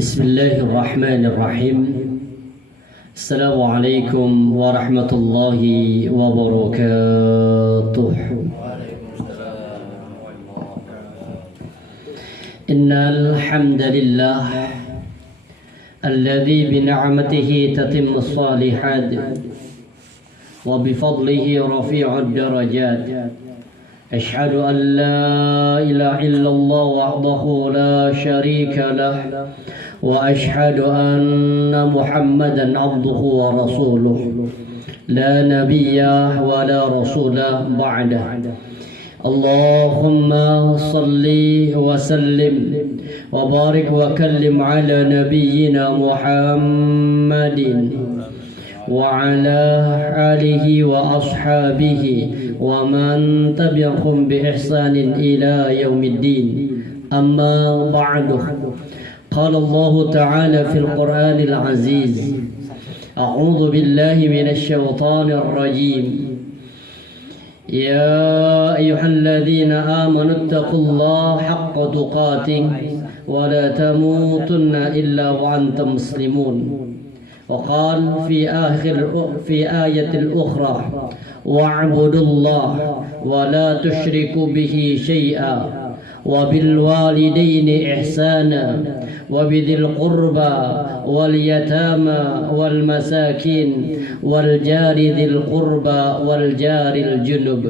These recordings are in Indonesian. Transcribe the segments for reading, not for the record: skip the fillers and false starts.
Bismillahirrahmanirrahim. Assalamualaikum warahmatullahi wabarakatuh. Innal hamdalillah alladzi bi ni'matihi tatimmu shalihat wa bi fadlihi rafi'ud darajat. Ashhadu an la ilaha illallah wahdahu la syarika lah wa ashhadu anna Muhammadan abduhu wa rasuluh la nabiyya wa la rasulah ba'dah. Allahumma salli wa sallim wa barik wa kallim ala nabiyyina Muhammadin wa ala alihi wa ashabihi wa man tabi'ahum bi ihsanin ila yaumiddin. Amma ba'du. Qala Allah Ta'ala fil Qur'anil Aziz. A'udzu billahi minasy syaithanir rajim. Ya ayyuhalladzina amanu taqullaha haqqa tuqatih wa la tamutunna illa wa antum muslimun. وقال في آية الأخرى واعبدوا الله ولا تشركوا به شيئا وبالوالدين إحسانا وبذي القربى واليتامى والمساكين والجار ذي القربى والجار الجنب.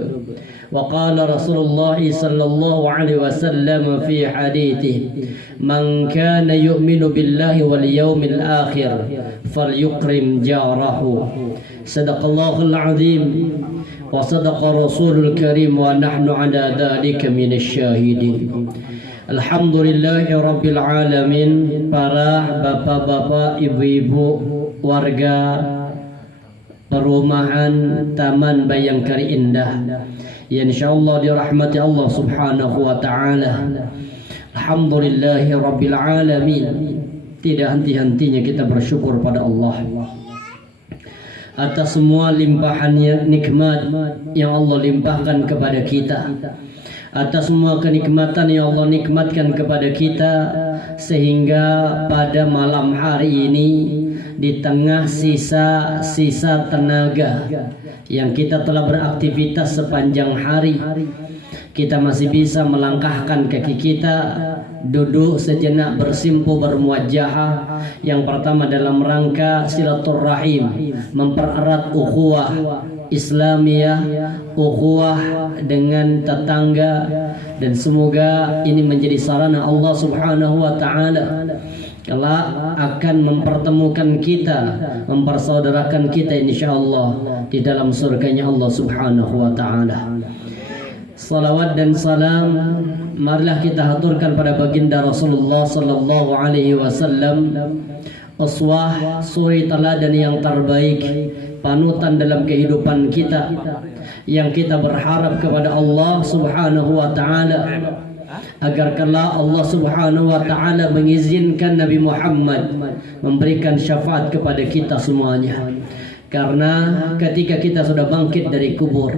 وقال رسول الله صلى الله عليه وسلم في حديثه من كان يؤمن بالله واليوم الآخر فليكرم جاره. صدق الله العظيم وصدق رسول الكريم ونحن على ذلك من الشاهدين. Alhamdulillahi Rabbil Alamin. Para bapak-bapak, ibu-ibu, warga perumahan Taman Bayangkari Indah yang insyaallah dirahmati Allah subhanahu wa ta'ala. Alhamdulillahi Rabbil Alamin. Tidak henti-hentinya kita bersyukur pada Allah atas semua limpahannya nikmat yang Allah limpahkan kepada kita, atas semua kenikmatan yang Allah nikmatkan kepada kita, sehingga pada malam hari ini di tengah sisa tenaga yang kita telah beraktivitas sepanjang hari, kita masih bisa melangkahkan kaki kita, duduk sejenak bersimpu bermuajahah. Yang pertama dalam rangka silaturrahim, mempererat ukhuwah Islamiyah, ukhuwah dengan tetangga, dan semoga ini menjadi sarana Allah subhanahu wa ta'ala kelak akan mempertemukan kita, mempersaudarakan kita insyaallah di dalam surganya Allah subhanahu wa ta'ala. Salawat dan salam marilah kita haturkan pada baginda Rasulullah sallallahu alaihi wasallam, uswah, suri teladan yang terbaik, panutan dalam kehidupan kita, yang kita berharap kepada Allah subhanahu wa ta'ala agar kelak Allah subhanahu wa ta'ala mengizinkan Nabi Muhammad memberikan syafaat kepada kita semuanya. Karena ketika kita sudah bangkit dari kubur,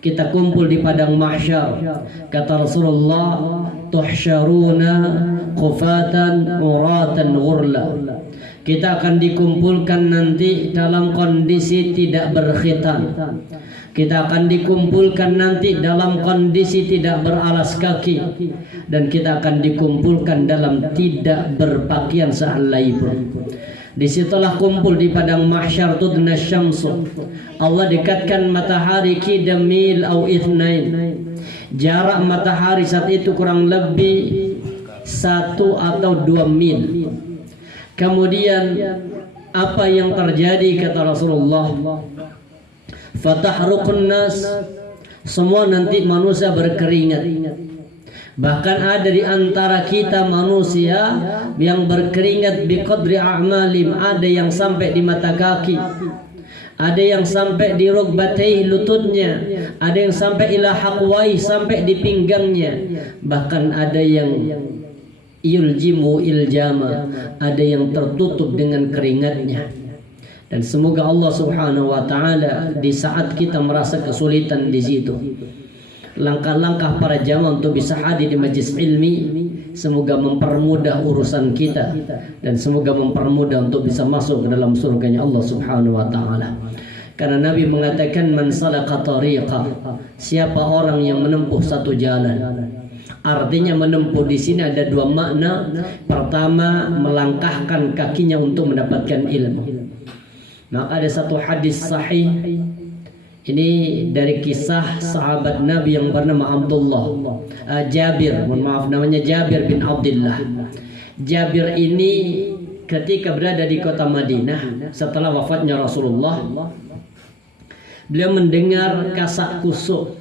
kita kumpul di padang mahsyar, kata Rasulullah, tuhsyaruna khufatan uratan ghurla. Kita akan dikumpulkan nanti dalam kondisi tidak berkhitan. Kita akan dikumpulkan nanti dalam kondisi tidak beralas kaki, dan kita akan dikumpulkan dalam tidak berpakaian sehelai pun. Disitulah kumpul di padang mahsyar tudna syamsu. Allah dekatkan matahari kidamil au ithnain. Jarak matahari saat itu kurang lebih 1 atau 2 mil. Kemudian apa yang terjadi kata Rasulullah? Fatahruqun nas, semua nanti manusia berkeringat. Bahkan ada di antara kita manusia yang berkeringat biqadri a'malim, ada yang sampai di mata kaki, ada yang sampai di rukbatayhi, lututnya, ada yang sampai ila haqwai, sampai di pinggangnya, bahkan ada yang yuljimu iljama, ada yang tertutup dengan keringatnya. Dan semoga Allah subhanahu wa ta'ala di saat kita merasa kesulitan di situ, langkah-langkah para jamaah untuk bisa hadir di majlis ilmi semoga mempermudah urusan kita dan semoga mempermudah untuk bisa masuk ke dalam surganya Allah Subhanahu wa taala. Karena Nabi mengatakan man salaka tariqah, siapa orang yang menempuh satu jalan. Artinya menempuh di sini ada dua makna. Pertama, melangkahkan kakinya untuk mendapatkan ilmu. Maka ada satu hadis sahih. Ini dari kisah sahabat Nabi yang bernama Jabir, mohon maaf namanya Jabir bin Abdullah. Jabir ini ketika berada di kota Madinah setelah wafatnya Rasulullah, beliau mendengar kasak kusuk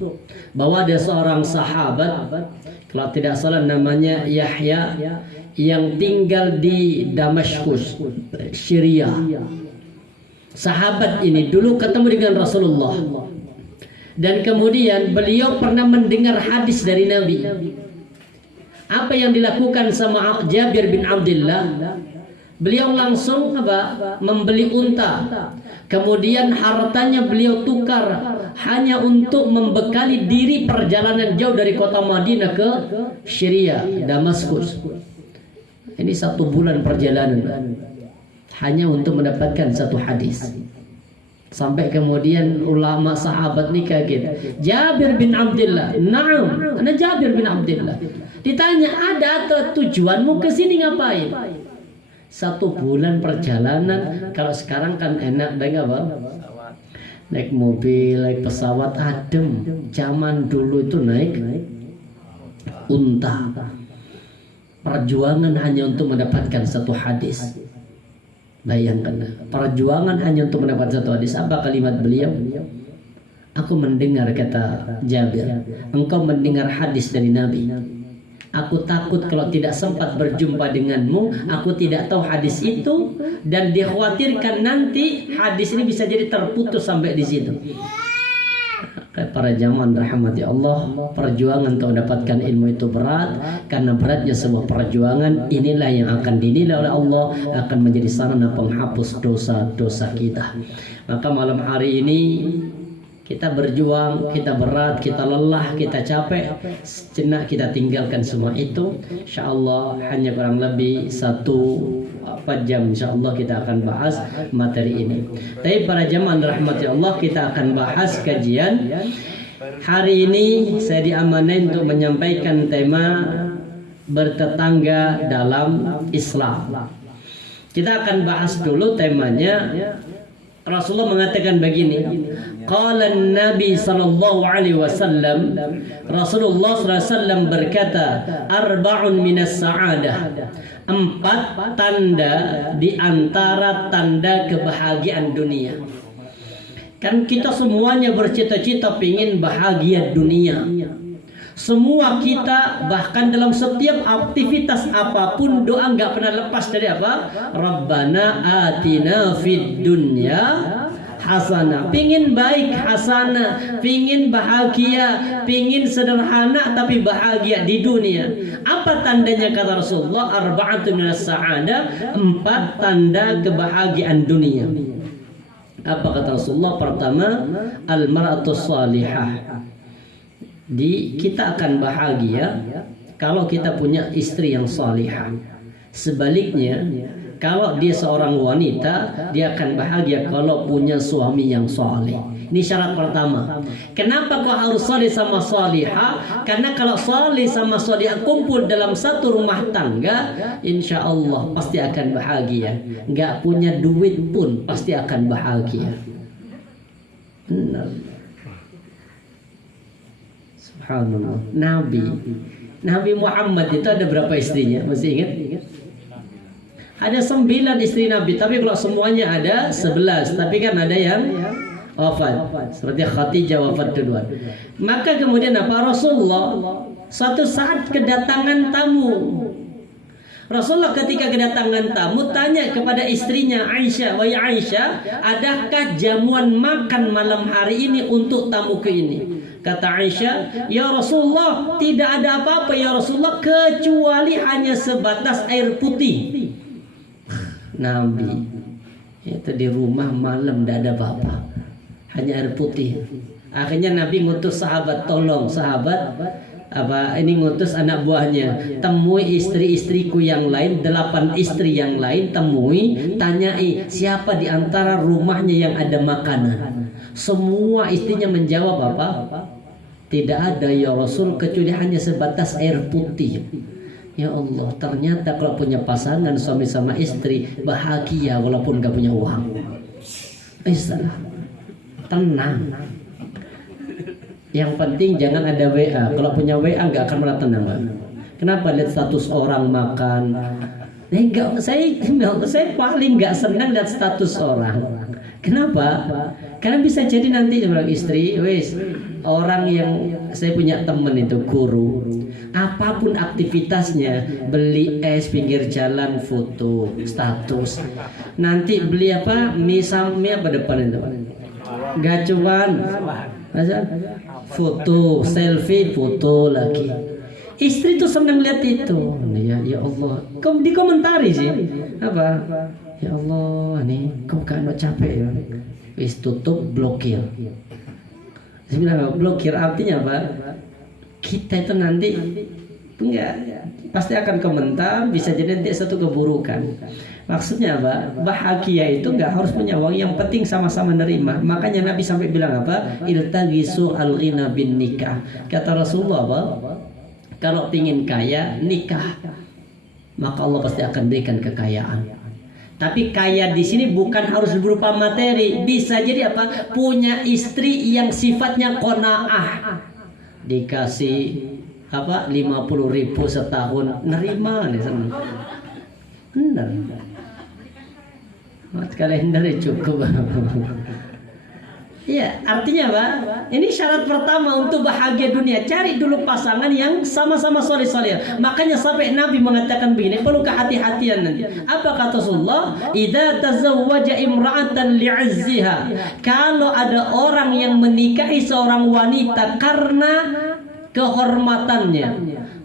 bahwa ada seorang sahabat, kalau tidak salah namanya Yahya, yang tinggal di Damaskus, Syria. Sahabat ini dulu ketemu dengan Rasulullah dan kemudian beliau pernah mendengar hadis dari Nabi. Apa yang dilakukan sama Jabir bin Abdullah? Beliau langsung membeli unta. Kemudian hartanya beliau tukar hanya untuk membekali diri perjalanan jauh dari kota Madinah ke Syria, Damaskus. Ini 1 bulan perjalanan hanya untuk mendapatkan satu hadis. Sampai kemudian ulama sahabat ini kaget. Jabir bin Abdullah, "Na'am, ana Jabir bin Abdullah." Ditanya, "Ada atau tujuanmu ke sini ngapain?" 1 bulan perjalanan. Kalau sekarang kan enak naik apa? Naik mobil, naik pesawat, adem. Zaman dulu itu naik unta. Perjuangan hanya untuk mendapatkan satu hadis. Bayangkan, perjuangan hanya untuk mendapatkan satu hadis. Apa kalimat beliau? Aku mendengar, kata Jabir, engkau mendengar hadis dari Nabi. Aku takut kalau tidak sempat berjumpa denganmu, aku tidak tahu hadis itu, dan dikhawatirkan nanti hadis ini bisa jadi terputus sampai di situ. Para jamaah rahmati Allah, perjuangan untuk mendapatkan ilmu itu berat. Karena beratnya sebuah perjuangan, inilah yang akan dinilai oleh Allah, akan menjadi sarana penghapus dosa-dosa kita. Maka malam hari ini kita berjuang, kita berat, kita lelah, kita capek, sejenak kita tinggalkan semua itu. InsyaAllah hanya kurang lebih 4 jam InsyaAllah kita akan bahas materi ini. Tapi para jamaah rahmati Allah, kita akan bahas kajian. Hari ini saya diamanai untuk menyampaikan tema bertetangga dalam Islam. Kita akan bahas dulu temanya. Rasulullah mengatakan begini, qala Nabi sallallahu alaihi wasallam, Rasulullah sallallahu alaihi wasallam berkata, arba'un minas sa'adah, 4 tanda di antara tanda kebahagiaan dunia. Kan kita semuanya bercita-cita pingin bahagia dunia. Semua kita, bahkan dalam setiap aktivitas apapun, doa nggak pernah lepas dari apa? Rabbana atina fid dunya hasanah. Pingin baik hasanah, pingin bahagia, pingin sederhana tapi bahagia di dunia. Apa tandanya kata Rasulullah? Arba'atun minas sa'adah, 4 tanda kebahagiaan dunia. Apa kata Rasulullah? Pertama, al-mar'atus salihah. Kita akan bahagia kalau kita punya istri yang salihah. Sebaliknya, kalau dia seorang wanita, dia akan bahagia kalau punya suami yang saleh. Ini syarat pertama. Kenapa kau harus saleh sama salihah? Karena kalau saleh sama salihah kumpul dalam satu rumah tangga, insya Allah pasti akan bahagia. Nggak punya duit pun pasti akan bahagia. Benar. Subhanallah. Nabi Muhammad itu ada berapa istrinya? Masih ingat? Ada 9 istri Nabi. Tapi kalau semuanya ada 11. Tapi kan ada yang wafat. Seperti Khadijah wafat duluan. Maka kemudian apa? Rasulullah suatu saat kedatangan tamu. Rasulullah ketika kedatangan tamu tanya kepada istrinya Aisyah, "Wahai Aisyah, adakah jamuan makan malam hari ini untuk tamuku ini?" Kata Aisyah, "Ya Rasulullah, tidak ada apa-apa ya Rasulullah, kecuali hanya sebatas air putih." Nabi itu di rumah malam tidak ada apa-apa, hanya air putih. Akhirnya Nabi ngutus sahabat, tolong sahabat ini ngutus anak buahnya, temui istri-istriku yang lain, 8 istri yang lain, temui, tanyai siapa di antara rumahnya yang ada makanan. Semua istrinya menjawab apa? Tidak ada ya Rasul, kecuali hanya sebatas air putih. Ya Allah, ternyata kalau punya pasangan suami sama istri bahagia walaupun gak punya uang. Istilah tenang. Yang penting jangan ada WA. Kalau punya WA nggak akan pernah tenang, Pak. Kenapa lihat status orang makan? Saya paling nggak senang lihat status orang. Kenapa? Karena bisa jadi nanti bilang istri, orang yang saya punya temen itu guru, apapun aktivitasnya, beli es pinggir jalan foto status. Nanti beli apa? Mie apa depan itu? Gacuan. Foto, selfie, foto lagi. Istri tuh senang lihat itu. Ya Allah. Dikomentari sih. Apa? Ya Allah, nih kok kan capek ya. Wis tutup, blokir. Saya bilang blokir artinya apa? Kita itu nanti enggak pasti akan komentar, bisa jadi nanti satu keburukan. Maksudnya apa? Bahagia itu nggak harus punya uang, yang penting sama-sama nerima. Makanya Nabi sampai bilang apa? Iltagisu al-ghina bin nikah. Kata Rasulullah apa? Kalau ingin kaya, nikah. Maka Allah pasti akan berikan kekayaan. Tapi kaya di sini bukan harus berupa materi. Bisa jadi apa? Punya istri yang sifatnya qanaah. Dikasih apa? 50.000 setahun, nerima nih senang. Benar. Kalender cukup. Iya, artinya apa? Ini syarat pertama untuk bahagia dunia. Cari dulu pasangan yang sama-sama soleh-soleh. Makanya sampai Nabi mengatakan begini, perlu kehati-hatian nanti. Apa kata Rasulullah? Idza tazawwaja imra'atan li'izziha. Kalau ada orang yang menikahi seorang wanita karena kehormatannya,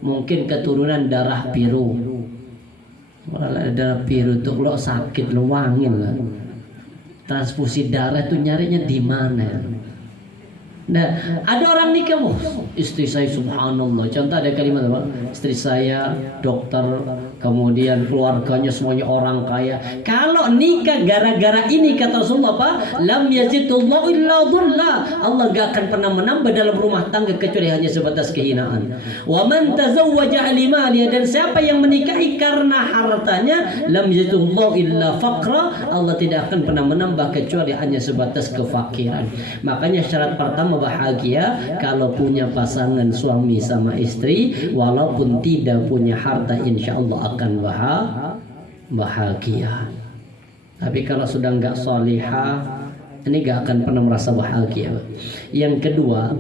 mungkin keturunan darah biru. Kalau ada biru tuh lo sakit lo wangil kan. Transfusi darah itu nyarinya di mana? Nah, ada orang nikah, istri saya subhanallah. Contoh ada kalimat apa? Istri saya dokter, kemudian keluarganya semuanya orang kaya. Kalau nikah gara-gara ini kata Rasulullah apa? Lam yazidullahu illa dhulla. Allah gak akan pernah menambah dalam rumah tangga kecuali hanya sebatas kehinaan. Wa man tazawwaja limalihi, dan siapa yang menikahi karena hartanya, lam yazidullahu illa faqra. Allah tidak akan pernah menambah kecuali hanya sebatas kefakiran. Makanya syarat pertama bahagia kalau punya pasangan suami sama istri, walaupun tidak punya harta insya Allah akan bahagia. Tapi kalau sudah nggak solihah, ini nggak akan pernah merasa bahagia. Yang kedua,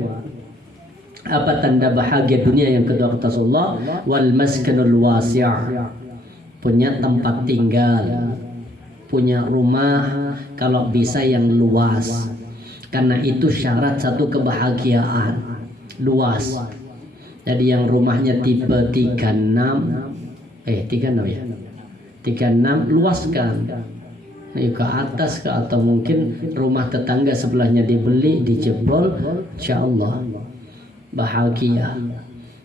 apa tanda bahagia dunia? Yang kedua kata Rasulullah, wal maskanul wasi', punya tempat tinggal, punya rumah kalau bisa yang luas. Karena itu syarat satu kebahagiaan, luas. Jadi yang rumahnya tipe 36 ya. 36 luaskan. Ke atas ke, atau mungkin rumah tetangga sebelahnya dibeli, dijebol, insyaallah bahagia.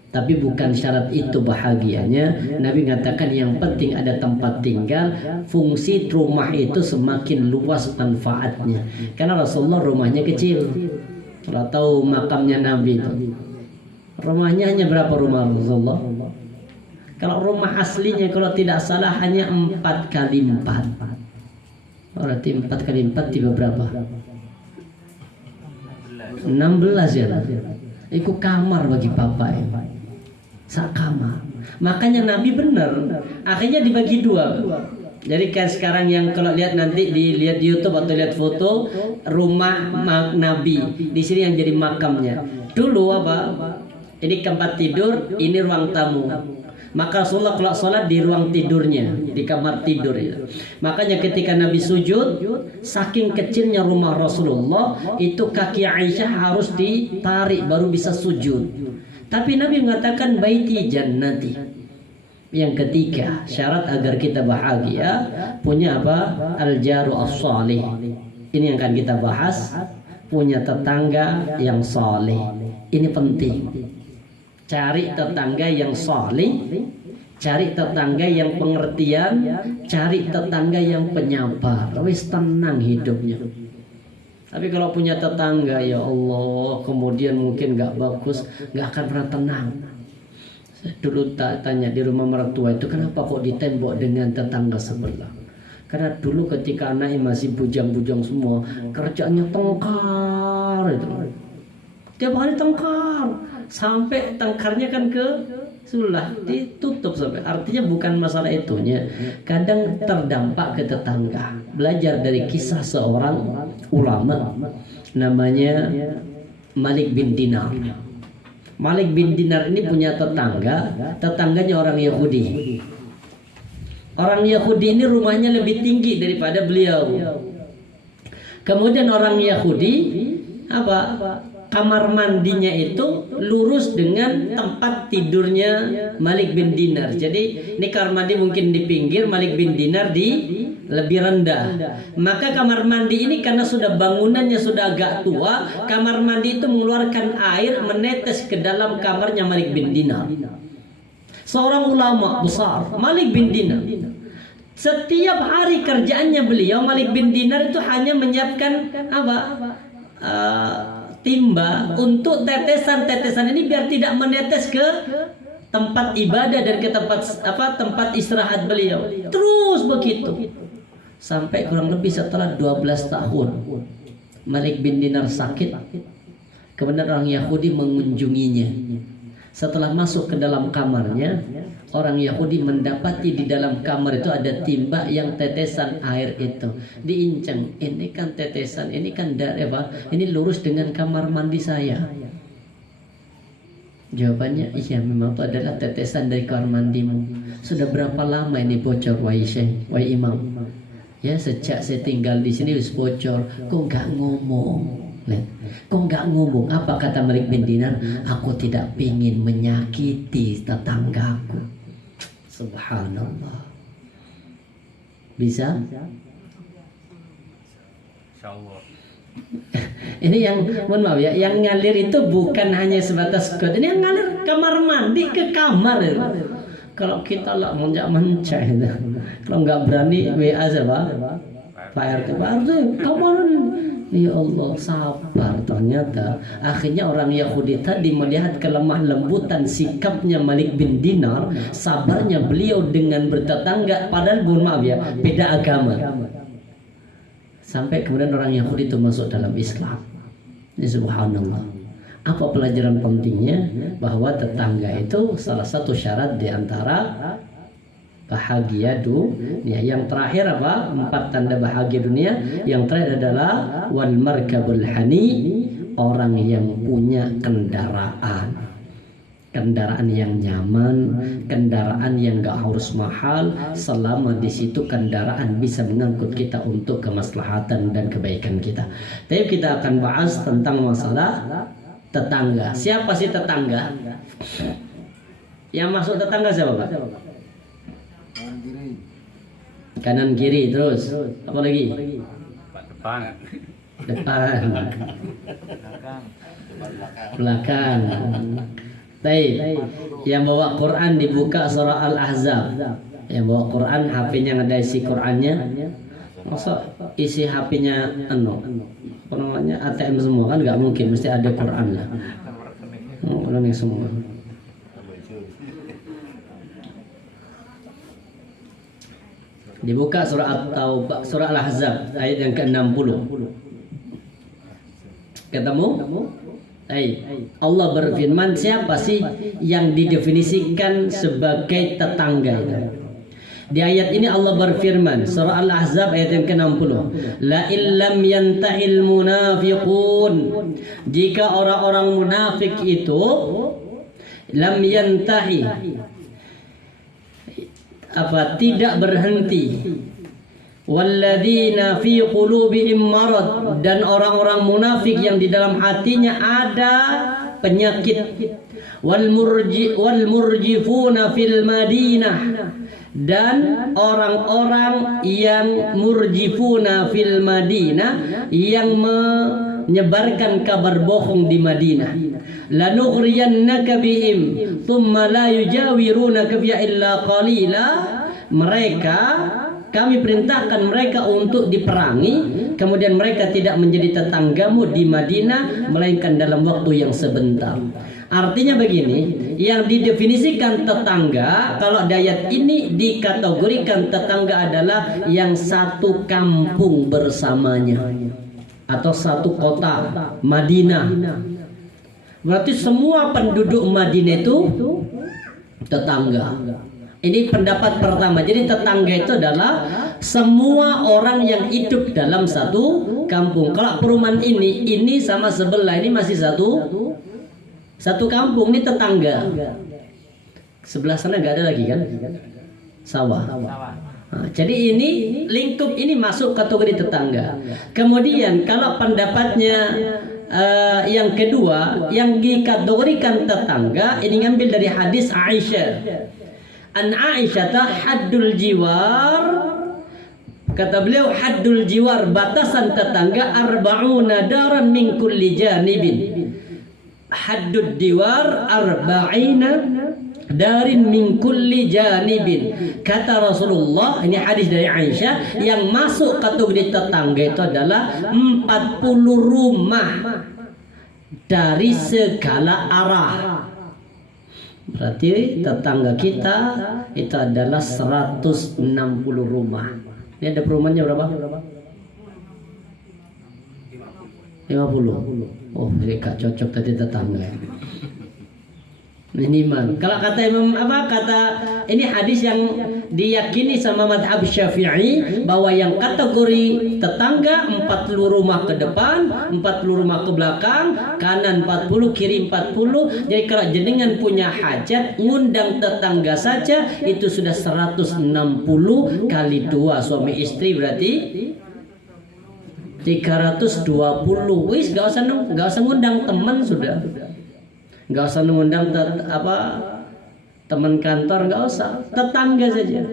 Tapi bukan syarat itu bahagianya. Nabi mengatakan yang penting ada tempat tinggal. Fungsi rumah itu semakin luas manfaatnya. Karena Rasulullah rumahnya kecil. Kalau tahu makamnya Nabi itu, rumahnya hanya berapa rumah Rasulullah? Kalau rumah aslinya kalau tidak salah hanya 4x4. Berarti 4x4 tiba berapa? 16 ya. Itu kamar bagi papa ya. Sak kamar. Makanya Nabi benar. Akhirnya dibagi dua. Jadi kayak sekarang yang kalau lihat nanti dilihat di YouTube atau lihat foto rumah Nabi. Di sini yang jadi makamnya. Dulu apa? Ini tempat tidur, ini ruang tamu. Maka Rasulullah kalau sholat di ruang tidurnya, di kamar tidur itu. Makanya ketika Nabi sujud, saking kecilnya rumah Rasulullah, itu kaki Aisyah harus ditarik baru bisa sujud. Tapi Nabi mengatakan baiti jannati. Yang ketiga, syarat agar kita bahagia, punya apa? Al-jaru as-salih. Ini yang akan kita bahas. punya tetangga yang saleh. Ini penting. Cari tetangga yang saleh, cari tetangga yang pengertian, cari tetangga yang penyabar. Wis tenang hidupnya. Tapi kalau punya tetangga, ya Allah, kemudian mungkin gak bagus, gak akan pernah tenang. Saya dulu tanya di rumah mertua itu, kenapa kok ditembok dengan tetangga sebelah? Karena dulu ketika anaknya masih bujang-bujang semua, kerjanya tengkar itu. Tiap hari tengkar, sampai tengkarnya kan ke sebelah, ditutup sampai. Artinya bukan masalah itunya, kadang terdampak ke tetangga. Belajar dari kisah seorang ulama namanya Malik bin Dinar. Malik bin Dinar ini punya tetangga, tetangganya orang Yahudi. Orang Yahudi ini rumahnya lebih tinggi daripada beliau. Kemudian orang Yahudi kamar mandinya itu lurus dengan tempat tidurnya Malik bin Dinar. Jadi ini kamar mandi mungkin di pinggir, Malik bin Dinar di lebih rendah. Maka kamar mandi ini karena sudah bangunannya sudah agak tua, kamar mandi itu mengeluarkan air menetes ke dalam kamarnya Malik bin Dinar. Seorang ulama besar, Malik bin Dinar. Setiap hari kerjaannya beliau, Malik bin Dinar itu hanya menyiapkan timba untuk tetesan-tetesan ini biar tidak menetes ke tempat ibadah dan ke tempat istirahat beliau. Terus begitu. Sampai kurang lebih setelah 12 tahun Malik bin Dinar sakit. Kemudian orang Yahudi mengunjunginya. Setelah masuk ke dalam kamarnya, orang Yahudi mendapati di dalam kamar itu ada timba yang tetesan air itu. Diinceng, ini kan tetesan, ini kan dari apa? Ini lurus dengan kamar mandi saya. Jawabannya, iya memang itu adalah tetesan dari kamar mandimu. Sudah berapa lama ini bocor, wahai Syekh, wahai Imam? Ya sejak saya tinggal di sini wis bocor. Kok nggak ngomong? Kok nggak ngomong? Apa kata Malik bin Dinar? Aku tidak ingin menyakiti tetanggaku. Subhanallah. Bisa? Insyaallah. Ini yang mohon maaf ya, yang ngalir itu bukan hanya sebatas kot. Ini yang ngalir kamar mandi ke kamar. Kalau kita lah mencak itu. Kalau nggak berani WA siapa? Pak RT, Pak RT, kamar. Ya Allah, sabar. Ternyata akhirnya orang Yahudi tadi melihat kelemah lembutan sikapnya Malik bin Dinar, sabarnya beliau dengan bertetangga, padahal mohon maaf ya, beda agama. Sampai kemudian orang Yahudi itu masuk dalam Islam. Ini subhanallah. Apa pelajaran pentingnya? Bahwa tetangga itu salah satu syarat di antara bahagia dunia. Yang terakhir apa? 4 tanda bahagia dunia. Yang terakhir adalah wal markabul hani, orang yang punya kendaraan yang nyaman, kendaraan yang gak harus mahal, selama di situ kendaraan bisa mengangkut kita untuk kemaslahatan dan kebaikan kita. Tapi kita akan bahas tentang masalah tetangga. Siapa sih tetangga? Yang masuk tetangga siapa, Pak? Kanan kiri terus. Apa lagi? Depan. Belakang. Baik. Yang bawa Quran dibuka surah Al-Ahzab. Yang bawa Quran, HP-nya ada isi Qurannya. Masa isi HP-nya apa namanya, ATM semua kan nggak mungkin, mesti ada Quran lah. Quran yang semua. Dibuka surah At-Taubah, surah Al-Ahzab ayat yang ke-60. Ketemu? Allah berfirman, siapa sih yang didefinisikan sebagai tetangga itu? Di ayat ini Allah berfirman, surah Al-Ahzab ayat yang ke-60. La illam yantahil munafiqun. Jika orang-orang munafik itu lam yantahi, tidak berhenti, walladzina fi qulubihim marad, dan orang-orang munafik yang di dalam hatinya ada penyakit, wal murjifuna fil Madinah, dan orang-orang yang murjifuna fil Madinah, yang menyebarkan kabar bohong di Madinah. Lanughriyannaka bihim thumma la yujawirunaka fiha illa qalila. Mereka, kami perintahkan mereka untuk diperangi, kemudian mereka tidak menjadi tetanggamu di Madinah melainkan dalam waktu yang sebentar. Artinya begini, yang didefinisikan tetangga kalau di ayat ini dikategorikan tetangga adalah yang satu kampung bersamanya atau satu kota, Madinah. Berarti semua penduduk Madinah itu tetangga. Ini pendapat pertama. Jadi tetangga itu adalah semua orang yang hidup dalam satu kampung. Kalau perumahan ini sama sebelah, ini masih satu kampung, ini tetangga. Sebelah sana nggak ada lagi kan? Sawah. Nah, jadi ini lingkup ini masuk kategori tetangga. Kemudian kalau pendapatnya yang kedua, yang dikategorikan tetangga, ini ngambil dari hadis Aisyah. An Aisyah haddul jiwar, kata beliau, haddul jiwar, batasan tetangga, arba'una daran min kulli janibin. Haddul jiwar arba'ina darin min kulli janibin. Kata Rasulullah, ini hadis dari Aisyah, yang masuk kategori tetangga itu adalah 40 rumah dari segala arah. Berarti tetangga kita itu adalah 160 rumah. Ini ada perumahannya berapa? 50. Oh, mereka cocok tadi tetangga. Minimal. Kalau kata Imam ini hadis yang diyakini sama madhab Syafi'i, bahwa yang kategori tetangga 40 rumah ke depan, 40 rumah ke belakang, kanan 40, kiri 40. Jadi kalau jenengan punya hajat ngundang tetangga saja itu sudah 160 kali 2 suami istri, berarti 320. Wis gak usah ngundang teman sudah. Gak usah mengundang teman kantor, gak usah, tetangga saja.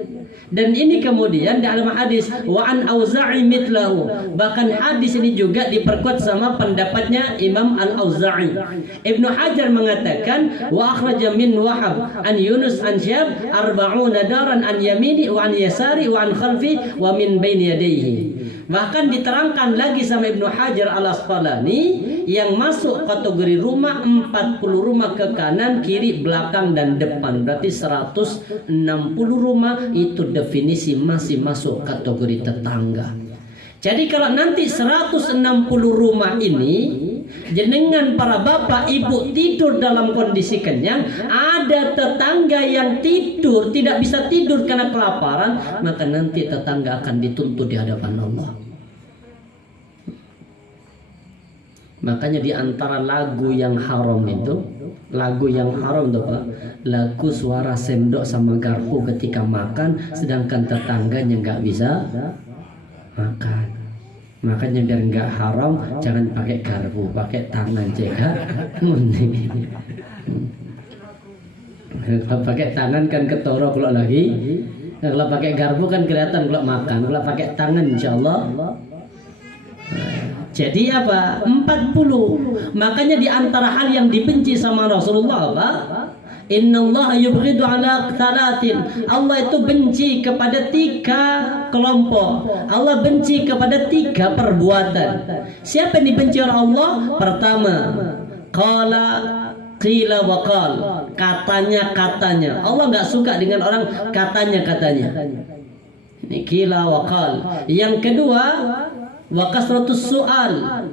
Dan ini kemudian dalam hadis wa an Auza'i mitlahu, bahkan hadis ini juga diperkuat sama pendapatnya Imam Al-Auza'i. Ibnu Hajar mengatakan wa akhraja min Wahab an Yunus an Syab arba'una daran an yamini wa an yasari wa an khalfi wa min baini yadayhi. Bahkan diterangkan lagi sama Ibnu Hajar Al-Asqalani, yang masuk kategori rumah 40 rumah ke kanan, kiri, belakang, dan depan. Berarti 160 rumah itu definisi masih masuk kategori tetangga. Jadi kalau nanti 160 rumah ini jenengan para bapak ibu tidur dalam kondisi kenyang, ada tetangga yang tidur tidak bisa tidur karena kelaparan, maka nanti tetangga akan dituntut di hadapan Allah. Makanya di antara lagu yang haram itu Pak, lagu suara sendok sama garpu ketika makan, sedangkan tetangganya nggak bisa makan. Makanya biar nggak haram, jangan pakai garpu, pakai tangan cekak. Kalau pakai tangan kan ketoro kalau lagi. Kalau pakai garpu kan kelihatan kalau makan. Kalau pakai tangan insya Allah. Jadi apa? 40. Makanya di antara hal yang dibenci sama Rasulullah apa? Innallaha yubghidu ala thalathin. Allah itu benci kepada 3 kelompok. Allah benci kepada 3 perbuatan. Siapa yang dibenci oleh Allah? Pertama, qila wa qal, katanya. Allah nggak suka dengan orang katanya. Ini qila wa qal. Yang kedua, wa kasratus su'al,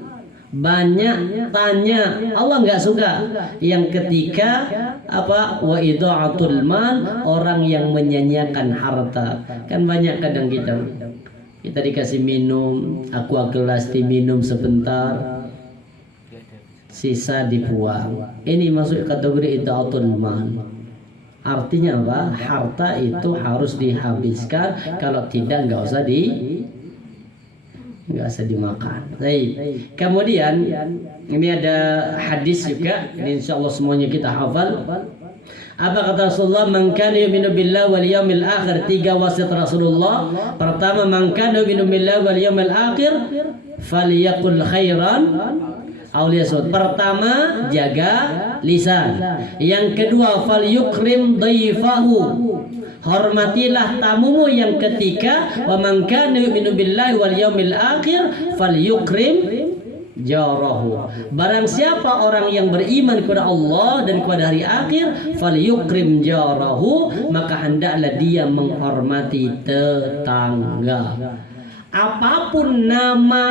banyak tanya, Allah nggak suka. Yang ketiga apa? Wa idha'atul mal, orang yang menyanyiakan harta. Kan banyak kadang kita dikasih minum, aqua gelas diminum sebentar, sisa dibuang. Ini masuk kategori idha'atul mal. Artinya apa? Harta itu harus dihabiskan, kalau tidak nggak usah nggak usah dimakan. Baik. Kemudian ini ada hadis juga, ini insya Allah semuanya kita hafal. Apa kata Rasulullah? Man kana yu'minu billahi wal yawmil akhir. 3 wasiat Rasulullah. Pertama, man kana yu'minu billahi wal yawmil akhir falyaqul khairan aw liyasmut. Pertama, jaga lisan. Yang kedua, falyukrim dhaifahu. Hormatilah tamumu. Yang ketiga, wa man kana yu'minu billahi wal yawmil akhir falyukrim jarahu. Barang siapa orang yang beriman kepada Allah dan kepada hari akhir, falyukrim jarahu, maka hendaklah dia menghormati tetangga. Apapun nama,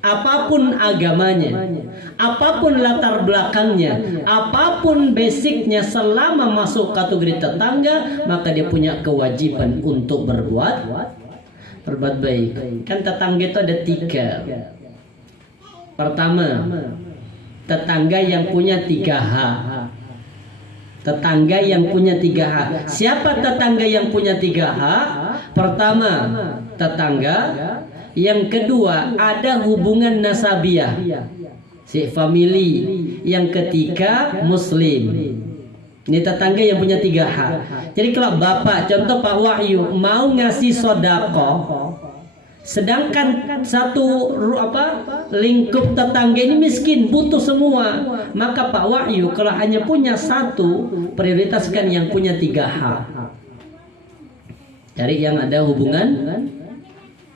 apapun agamanya, apapun latar belakangnya, apapun basicnya, selama masuk kategori tetangga, maka dia punya kewajiban untuk berbuat baik. Kan tetangga itu ada 3. Pertama, tetangga yang punya 3 hak. Tetangga yang punya 3 hak. Siapa tetangga yang punya 3 hak? Pertama, tetangga. Yang kedua, ada hubungan nasabiah, si family. Yang ketiga, muslim. Ini tetangga yang punya 3 hak. Jadi kalau bapak, contoh Pak Wahyu, mau ngasih sedekah, sedangkan satu lingkup tetangga ini miskin, butuh semua, maka Pak Wahyu kalau hanya punya 1, prioritaskan yang punya 3 hak. Cari yang ada hubungan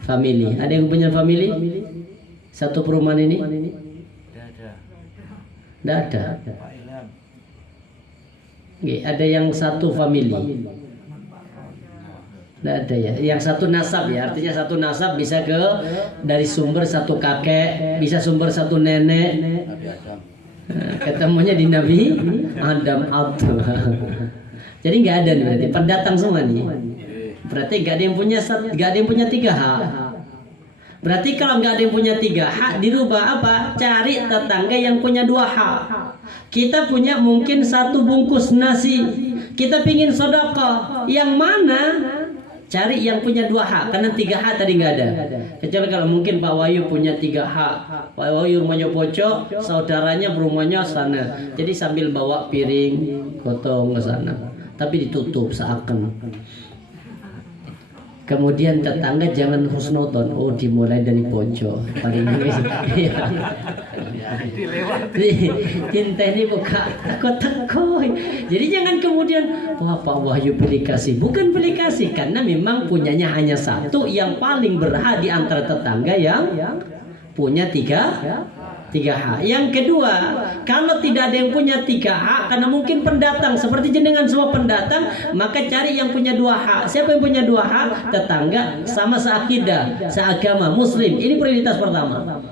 family. Ada yang punya family? Satu perumahan ini? Tidak ada. Ada yang satu family. Tidak ada ya. Yang satu nasab ya. Artinya satu nasab bisa dari sumber satu kakek, bisa sumber satu nenek. Ketemunya di Nabi Adam. Jadi nggak ada nih, berarti pendatang semua nih. Berarti nggak ada yang punya 3 hak. Berarti kalau nggak ada yang punya 3 hak, dirubah apa? Cari tetangga yang punya 2 hak. Kita punya mungkin 1 bungkus nasi, kita pingin sedekah. Yang mana? Cari yang punya 2 hak, karena 3 hak tadi nggak ada. Kecuali kalau mungkin Pak Wahyu punya 3 hak. Pak Wahyu rumahnya pojok, saudaranya rumahnya sana. Jadi sambil bawa piring gotong ke sana, tapi ditutup seakan. Kemudian tetangga jangan husnudon. Oh, dimulai dari pojok. Paling cinta ini buka teko. Jadi jangan kemudian wah Pak Wahyu pilih kasih. Bukan pilih kasih, karena memang punyanya hanya 1 yang paling berhak di antara tetangga yang punya 3 hak. Yang kedua, kalau tidak ada yang punya 3 hak, karena mungkin pendatang, seperti jenengan semua pendatang, maka cari yang punya 2 hak. Siapa yang punya 2 hak? Tetangga sama seakidah, seagama, muslim. Ini prioritas pertama.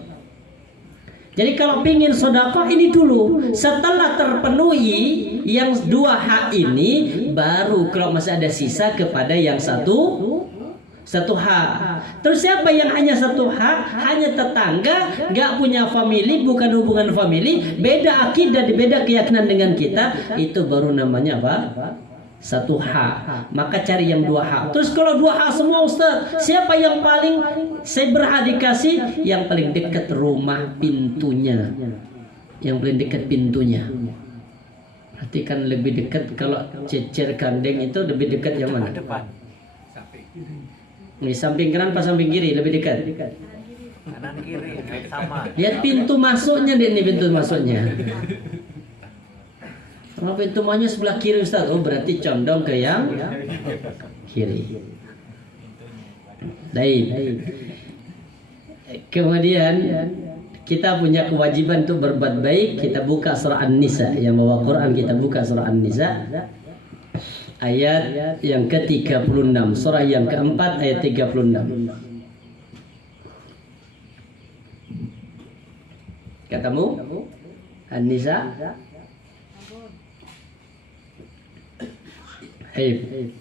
Jadi kalau pingin sedekah ini dulu. Setelah terpenuhi yang 2 hak ini, baru kalau masih ada sisa kepada yang satu hak. Terus siapa yang hanya 1 hak? Hanya tetangga, nggak punya family, bukan hubungan family, beda akidah, beda keyakinan dengan kita, itu baru namanya apa? 1 hak. Maka cari yang 2 hak. Terus kalau 2 hak semua Ustaz, siapa yang paling saya berhak dikasih? Yang paling dekat rumah pintunya. Yang paling dekat pintunya. Berarti kan lebih dekat, kalau cecer gandeng itu lebih dekat yang mana? Depan. Ini samping kanan pas samping kiri lebih dekat. Kanan kiri sama. Lihat pintu masuknya deh, ini pintu masuknya. Kalau pintu masuknya sebelah kiri Ustaz, oh berarti condong ke yang kiri. Baik. Kemudian kita punya kewajiban untuk berbuat baik. Kita buka surah An-Nisa, yang bawa Quran kita buka surah An-Nisa. Ayat yang ke-36, surah yang keempat ayat 36. Ketemu? An-Nisa.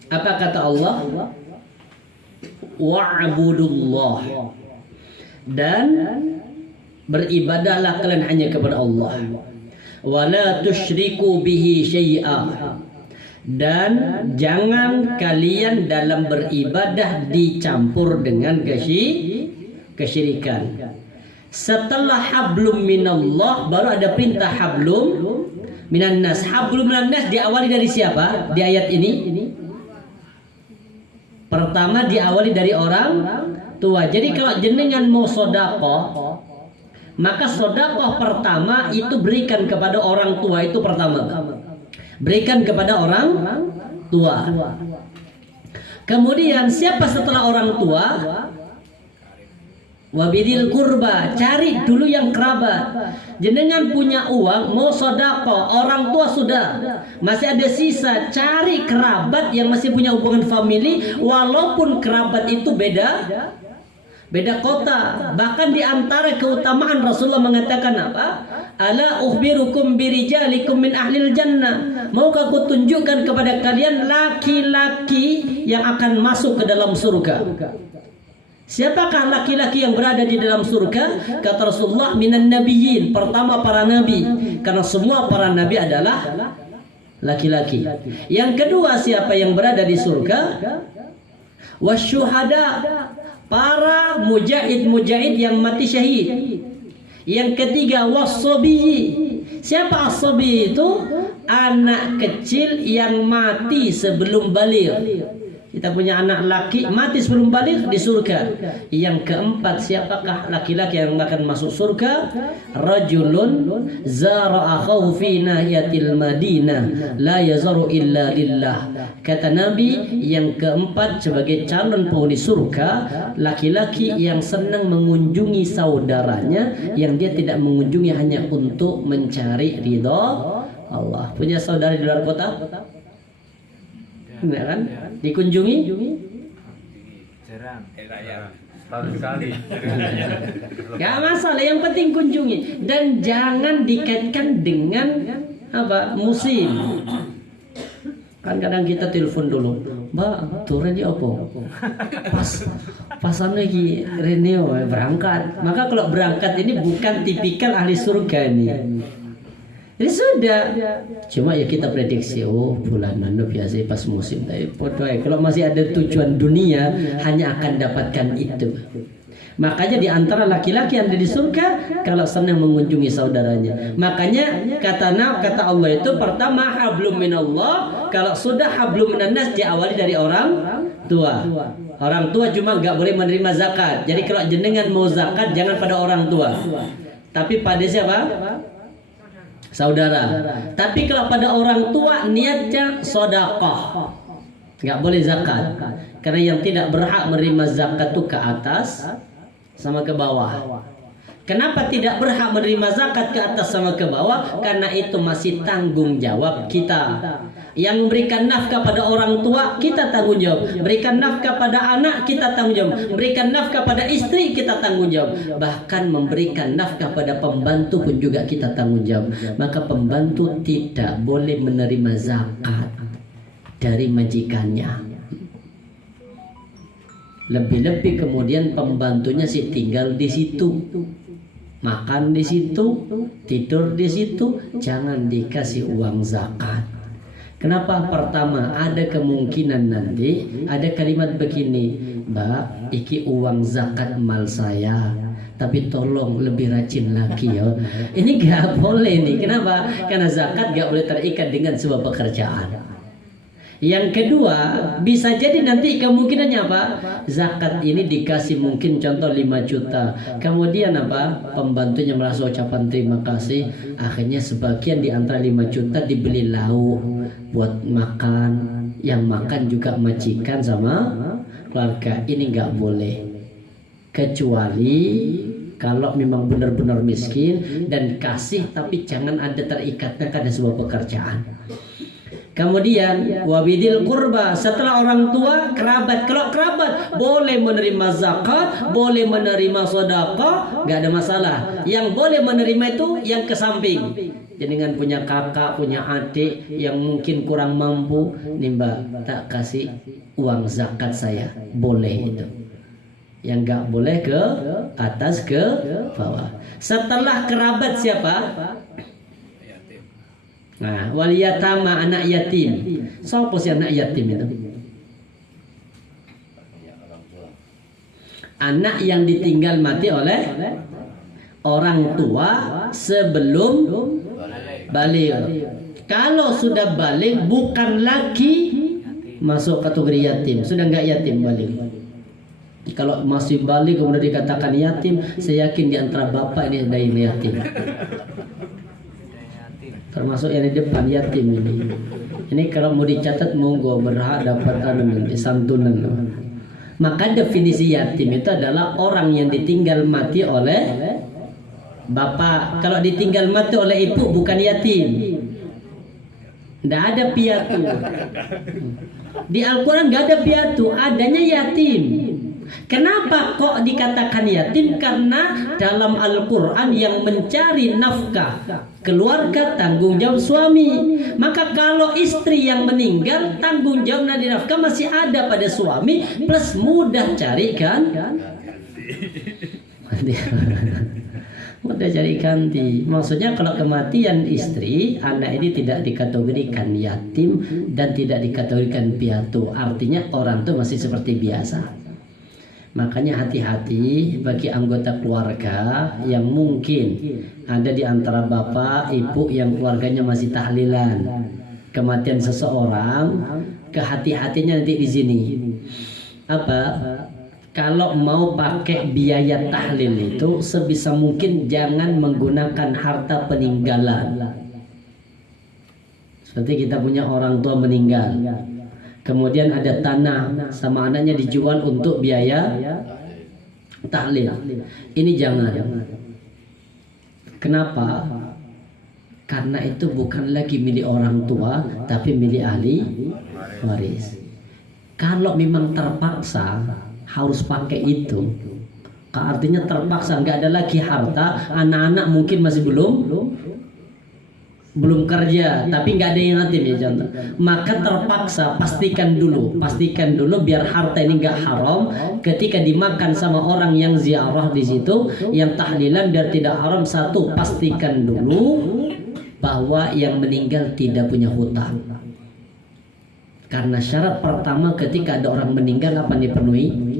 Apa kata Allah? Wa'budullah, dan beribadahlah kalian hanya kepada Allah. Wala tusyriku bihi syai'a, dan jangan kalian dalam beribadah dicampur dengan kesyirikan. Setelah hablum minallah baru ada perintah hablum minan nas. Hablum minan nas diawali dari siapa di ayat ini? Pertama diawali dari orang tua. Jadi kalau jenengan mau sedekah, maka sedekah pertama itu berikan kepada orang tua, itu pertama. Berikan kepada orang tua. Kemudian siapa setelah orang tua? Wabidil kurba, cari dulu yang kerabat. Jenengan punya uang mau sedekah, orang tua sudah, masih ada sisa, cari kerabat yang masih punya hubungan famili, walaupun kerabat itu beda kota. Bahkan di antara keutamaan Rasulullah mengatakan apa? Ala ukhbirukum birijalikum min ahlil jannah. Maukah aku tunjukkan kepada kalian laki-laki yang akan masuk ke dalam surga? Siapakah laki-laki yang berada di dalam surga? Kata Rasulullah, minan nabiyyin, pertama para nabi. Karena semua para nabi adalah laki-laki. Yang kedua, siapa yang berada di surga? Wasyuhada, para mujahid yang mati syahid. Yang ketiga, wassobiyyi. Siapa as-sobiyyi itu? Anak kecil yang mati sebelum baligh. Kita punya anak laki mati sebelum baligh di surga. Yang keempat, siapakah laki-laki yang akan masuk surga? Rajulun zara akhahu fi nahiyatil Madinah la yazaru illa lillah. Kata Nabi, yang keempat sebagai calon penghuni surga, laki-laki yang senang mengunjungi saudaranya, yang dia tidak mengunjungi hanya untuk mencari ridha Allah. Punya saudara di luar kota? Enggak kan? Dikunjungi? Jarang. Setahun sekali. Gak masalah, yang penting kunjungi. Dan jangan dikaitkan dengan apa? Musim. Kan kadang kita telepon dulu, Mbak, turun di apa? Pas lagi Reneo berangkat. Maka kalau berangkat ini bukan tipikal ahli surga ini. Jadi sudah, cuma ya kita prediksi, oh bulan anu biasa pas musim. Tapi kalau masih ada tujuan dunia, hanya akan dapatkan itu. Makanya di antara laki-laki yang ada di surga, kalau senang mengunjungi saudaranya. Makanya kata Allah itu pertama hablum minallah. Kalau sudah hablum minannas diawali dari orang tua. Orang tua cuma nggak boleh menerima zakat. Jadi kalau jenengan mau zakat jangan pada orang tua, tapi pada siapa? Saudara. Tapi kalau pada orang tua niatnya sedekah, nggak boleh zakat. Karena yang tidak berhak menerima zakat itu ke atas sama ke bawah. Kenapa tidak berhak menerima zakat ke atas sama ke bawah? Karena itu masih tanggung jawab kita. Yang memberikan nafkah pada orang tua, kita tanggung jawab. Berikan nafkah pada anak, kita tanggung jawab. Berikan nafkah pada istri, kita tanggung jawab. Bahkan memberikan nafkah pada pembantu pun juga kita tanggung jawab. Maka pembantu tidak boleh menerima zakat dari majikannya. Lebih-lebih kemudian pembantunya sih tinggal di situ, makan di situ, tidur di situ, jangan dikasih uang zakat. Kenapa? Pertama, ada kemungkinan nanti ada kalimat begini, Mbak, iki uang zakat mal saya, tapi tolong lebih rajin lagi ya. Ini gak boleh nih. Kenapa? Karena zakat gak boleh terikat dengan sebuah pekerjaan. Yang kedua, bisa jadi nanti kemungkinannya apa? Zakat ini dikasih mungkin contoh 5 juta. Kemudian apa? Pembantunya merasa ucapan terima kasih. Akhirnya sebagian di antara 5 juta dibeli lauk buat makan. Yang makan juga majikan sama keluarga. Ini nggak boleh. Kecuali kalau memang benar-benar miskin dan kasih, tapi jangan ada terikatnya pada sebuah pekerjaan. Kemudian wabidil kurba, setelah orang tua, kerabat. Kalau kerabat boleh menerima zakat, boleh menerima sedekah, nggak ada masalah. Yang boleh menerima itu yang ke samping. Jenengan punya kakak, punya adik yang mungkin kurang mampu, nih Mbak, tak kasih uang zakat saya, boleh itu. Yang nggak boleh ke atas, ke bawah. Setelah kerabat siapa? Nah, wal yatama, anak yatim. Siapa sih anak yatim itu? Anak yang ditinggal mati oleh orang tua sebelum balik. Kalau sudah balik bukan lagi masuk kategori yatim, sudah enggak yatim balik. Kalau masih balik kemudian dikatakan yatim, saya yakin di antara bapak ini ada yang yatim. Termasuk yang di depan yatim ini. Ini kalau mau dicatat monggo, berhak dapat santunan. Maka definisi yatim itu adalah orang yang ditinggal mati oleh bapak. Kalau ditinggal mati oleh ibu bukan yatim. Tidak ada piatu. Di Al-Quran nggak ada piatu, adanya yatim. Kenapa kok dikatakan yatim? Karena dalam Al-Quran yang mencari nafkah keluarga tanggung jawab suami. Maka kalau istri yang meninggal, tanggung jawab dan nafkah masih ada pada suami, plus mudah carikan mudah cari ganti. Maksudnya kalau kematian istri, anak ini tidak dikategorikan yatim dan tidak dikategorikan piatu. Artinya orang itu masih seperti biasa. Makanya hati-hati bagi anggota keluarga yang mungkin ada di antara bapak, ibu yang keluarganya masih tahlilan kematian seseorang, kehati-hatinya nanti di sini. Apa? Kalau mau pakai biaya tahlil itu sebisa mungkin jangan menggunakan harta peninggalan. Seperti kita punya orang tua meninggal, kemudian ada tanah sama anaknya dijual untuk biaya tahlil. Ini jangan. Kenapa? Karena itu bukan lagi milik orang tua, tapi milik ahli waris. Kalau memang terpaksa harus pakai itu, artinya terpaksa, nggak ada lagi harta, anak-anak mungkin masih belum kerja, tapi nggak ada yang yatim ya contoh. Maka terpaksa pastikan dulu biar harta ini nggak haram. Ketika dimakan sama orang yang ziarah di situ, yang tahlilan biar tidak haram. Satu, pastikan dulu bahwa yang meninggal tidak punya hutang. Karena syarat pertama ketika ada orang meninggal apa dipenuhi?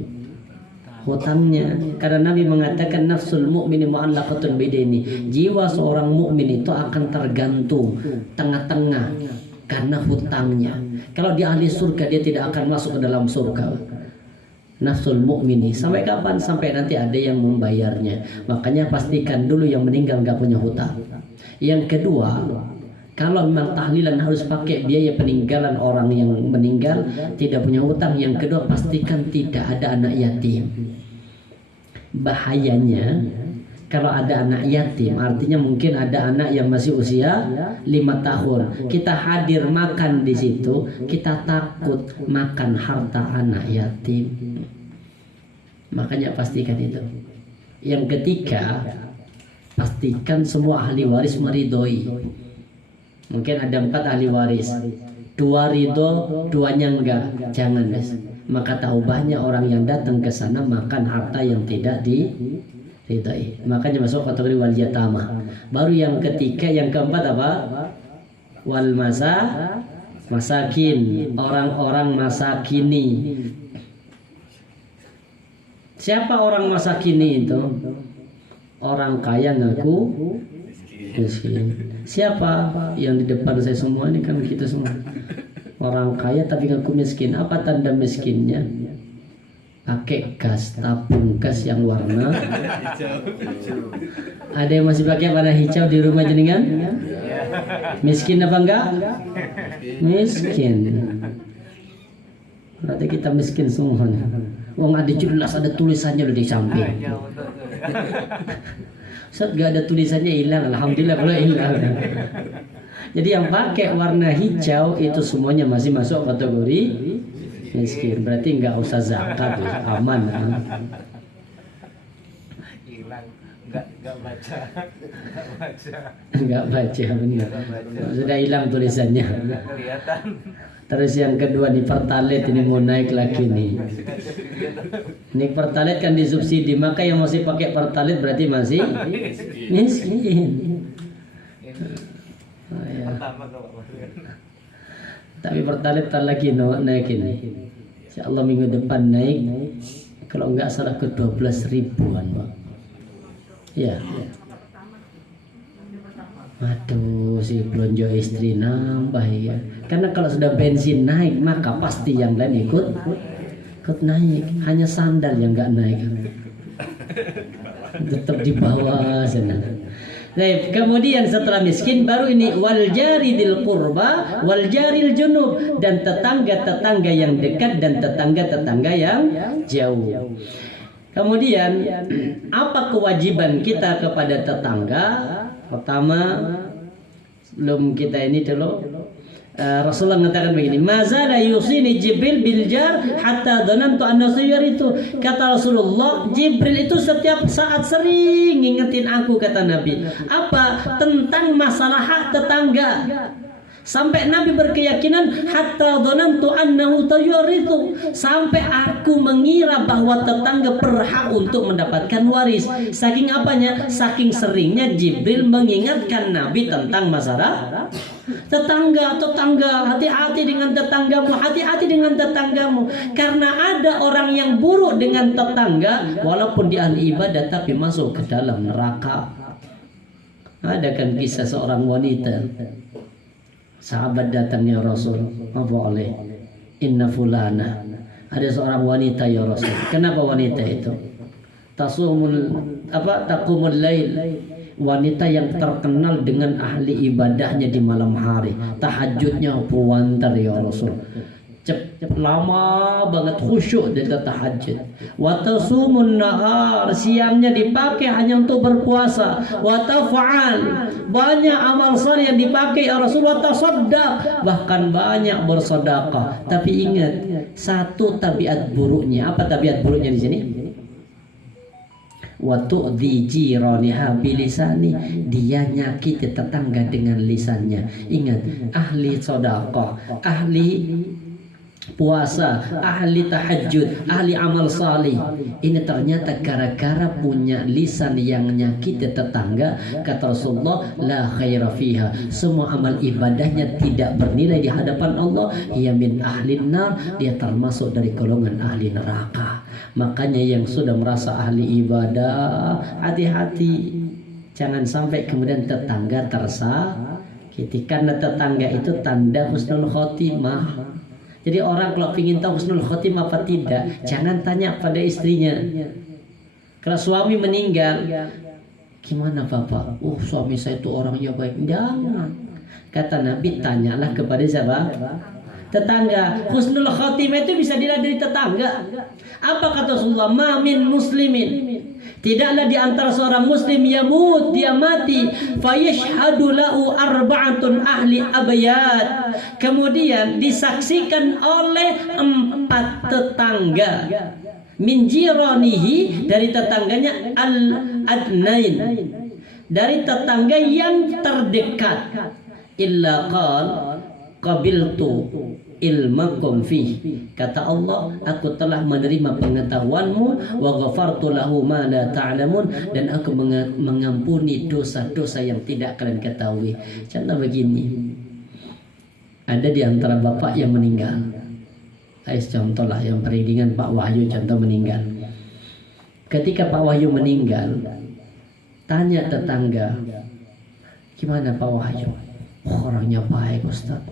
Hutangnya. Karena Nabi mengatakan nafsul mu'mini mu'allaqatun bidaini. Jiwa seorang mukmin itu akan tergantung tengah-tengah karena hutangnya. Kalau di ahli surga dia tidak akan masuk ke dalam surga. Nafsul mu'mini sampai kapan? Sampai nanti ada yang membayarnya. Makanya pastikan dulu yang meninggal nggak punya hutang. Yang kedua, kalau memang tahlilan harus pakai biaya peninggalan orang yang meninggal tidak punya hutang. Yang kedua, pastikan tidak ada anak yatim. Bahayanya kalau ada anak yatim, artinya mungkin ada anak yang masih usia 5 tahun. Kita hadir makan di situ, kita takut makan harta anak yatim. Makanya pastikan itu. Yang ketiga, pastikan semua ahli waris meridhoi. Mungkin ada 4 ahli waris, 2 ridho, 2-nya enggak, jangan guys. Maka tahu banyak orang yang datang ke sana makan harta yang tidak diridhoi. Makanya masuk kategori wal yatama. Baru yang ketiga, yang keempat apa? Wal masakin, orang-orang masakini. Siapa orang masakini itu? Orang kaya ngaku miskin. Siapa yang di depan saya semua ini kan kita semua orang kaya tapi ngaku miskin. Apa tanda miskinnya? Pakai gas, tabung gas yang warna hijau. Ada yang masih pakai warna hijau di rumah jenengan? Miskin apa enggak? Miskin. Berarti kita miskin semuanya. Wong ada jelas ada tulisannya loh di samping. Saat gak ada tulisannya hilang, alhamdulillah kalau hilang. Jadi yang pakai warna hijau itu semuanya masih masuk kategori miskin. Berarti nggak usah zakat, aman. Hilang, nggak baca, benar. Sudah hilang tulisannya. nggak kelihatan. Terus yang kedua nih Pertalite ini mau naik lagi nih. Ini Pertalite kan disubsidi, maka yang masih pakai Pertalite berarti masih miskin. Tapi Pertalite tak lagi naik ini. Insyaallah minggu depan naik Kalau nggak salah ke 12 ribuan, Pak. Ya. Aduh, si belanja istri nambah ya. Karena kalau sudah bensin naik, maka pasti yang lain ikut naik. Hanya sandal yang nggak naik. Tetap di bawah sana. Baik, kemudian setelah miskin baru ini wal jaridil qurba wal jaril junub, dan tetangga-tetangga yang dekat dan tetangga-tetangga yang jauh. Kemudian apa kewajiban kita kepada tetangga? Pertama, sebelum kita ini dulu Rasulullah mengatakan begini, mazala yusini Jibril bil jar hatta dhanantu anna itu. Kata Rasulullah, Jibril itu setiap saat sering ngingetin aku, kata Nabi, apa? Tentang masalah hak tetangga. Sampai Nabi berkeyakinan hatta dhanantu annahu itu, sampai aku mengira bahwa tetangga berhak untuk mendapatkan waris. Saking apanya? Saking seringnya Jibril mengingatkan Nabi tentang masalah tetangga, hati-hati dengan tetanggamu, hati-hati dengan tetanggamu. Karena ada orang yang buruk dengan tetangga, walaupun dia ahli ibadah tapi masuk ke dalam neraka. Ada kan kisah seorang wanita, sahabat datangnya Rasul, apa oleh inna fulana, ada seorang wanita ya Rasul. Kenapa wanita itu? Taqumul lail, wanita yang terkenal dengan ahli ibadahnya di malam hari, tahajudnya puantar ya Rasul, lama banget khusyuk dari tahajud. Wa tasumun nahar, siangnya dipakai hanya untuk berpuasa. Wa taf'al, banyak amal saleh yang dipakai ya Rasul. Wa tasaddaq, bahkan banyak bersedekah. Tapi ingat satu tabiat buruknya. Apa tabiat buruknya di sini? Wa tu'dhi jiraniha bilisani, dia nyakiti tetangga dengan lisannya. Ingat, ahli sedekah, ahli puasa, ahli tahajud, ahli amal salih, ini ternyata gara-gara punya lisan yang nyakiti tetangga. Kata Rasulullah, la khaira fiha, semua amal ibadahnya tidak bernilai di hadapan Allah. Ia min ahlin nar, dia termasuk dari golongan ahli neraka. Makanya yang sudah merasa ahli ibadah, hati-hati, jangan sampai kemudian tetangga tersakiti, karena tetangga itu tanda husnul khotimah. Jadi orang kalau ingin tahu husnul khotimah apa tidak, jangan tanya pada istrinya. Kalau suami meninggal, gimana Bapak? Suami saya itu orangnya baik. Jangan. Kata Nabi, tanyalah kepada siapa? Tetangga. Husnul khotimah itu bisa dilihat dari tetangga. Apa kata Rasulullah? Ma min muslimin, tidaklah di antara seorang muslim yamut, dia mati, fayashhadu lahu arba'atun ahli abayat, kemudian disaksikan oleh 4 tetangga, min jiranihi, dari tetangganya, al adnain, dari tetangga yang terdekat, illa qal qabiltu ilmakum fi, kata Allah, aku telah menerima pengetahuanmu, wa ghafartu lahu ma la ta'lamun, dan aku mengampuni dosa-dosa yang tidak kalian ketahui. Contoh begini, ada di antara bapak yang meninggal. Contoh lah yang peridingan Pak Wahyu, contoh meninggal. Ketika Pak Wahyu meninggal, tanya tetangga, gimana Pak Wahyu? Orangnya baik Ustaz,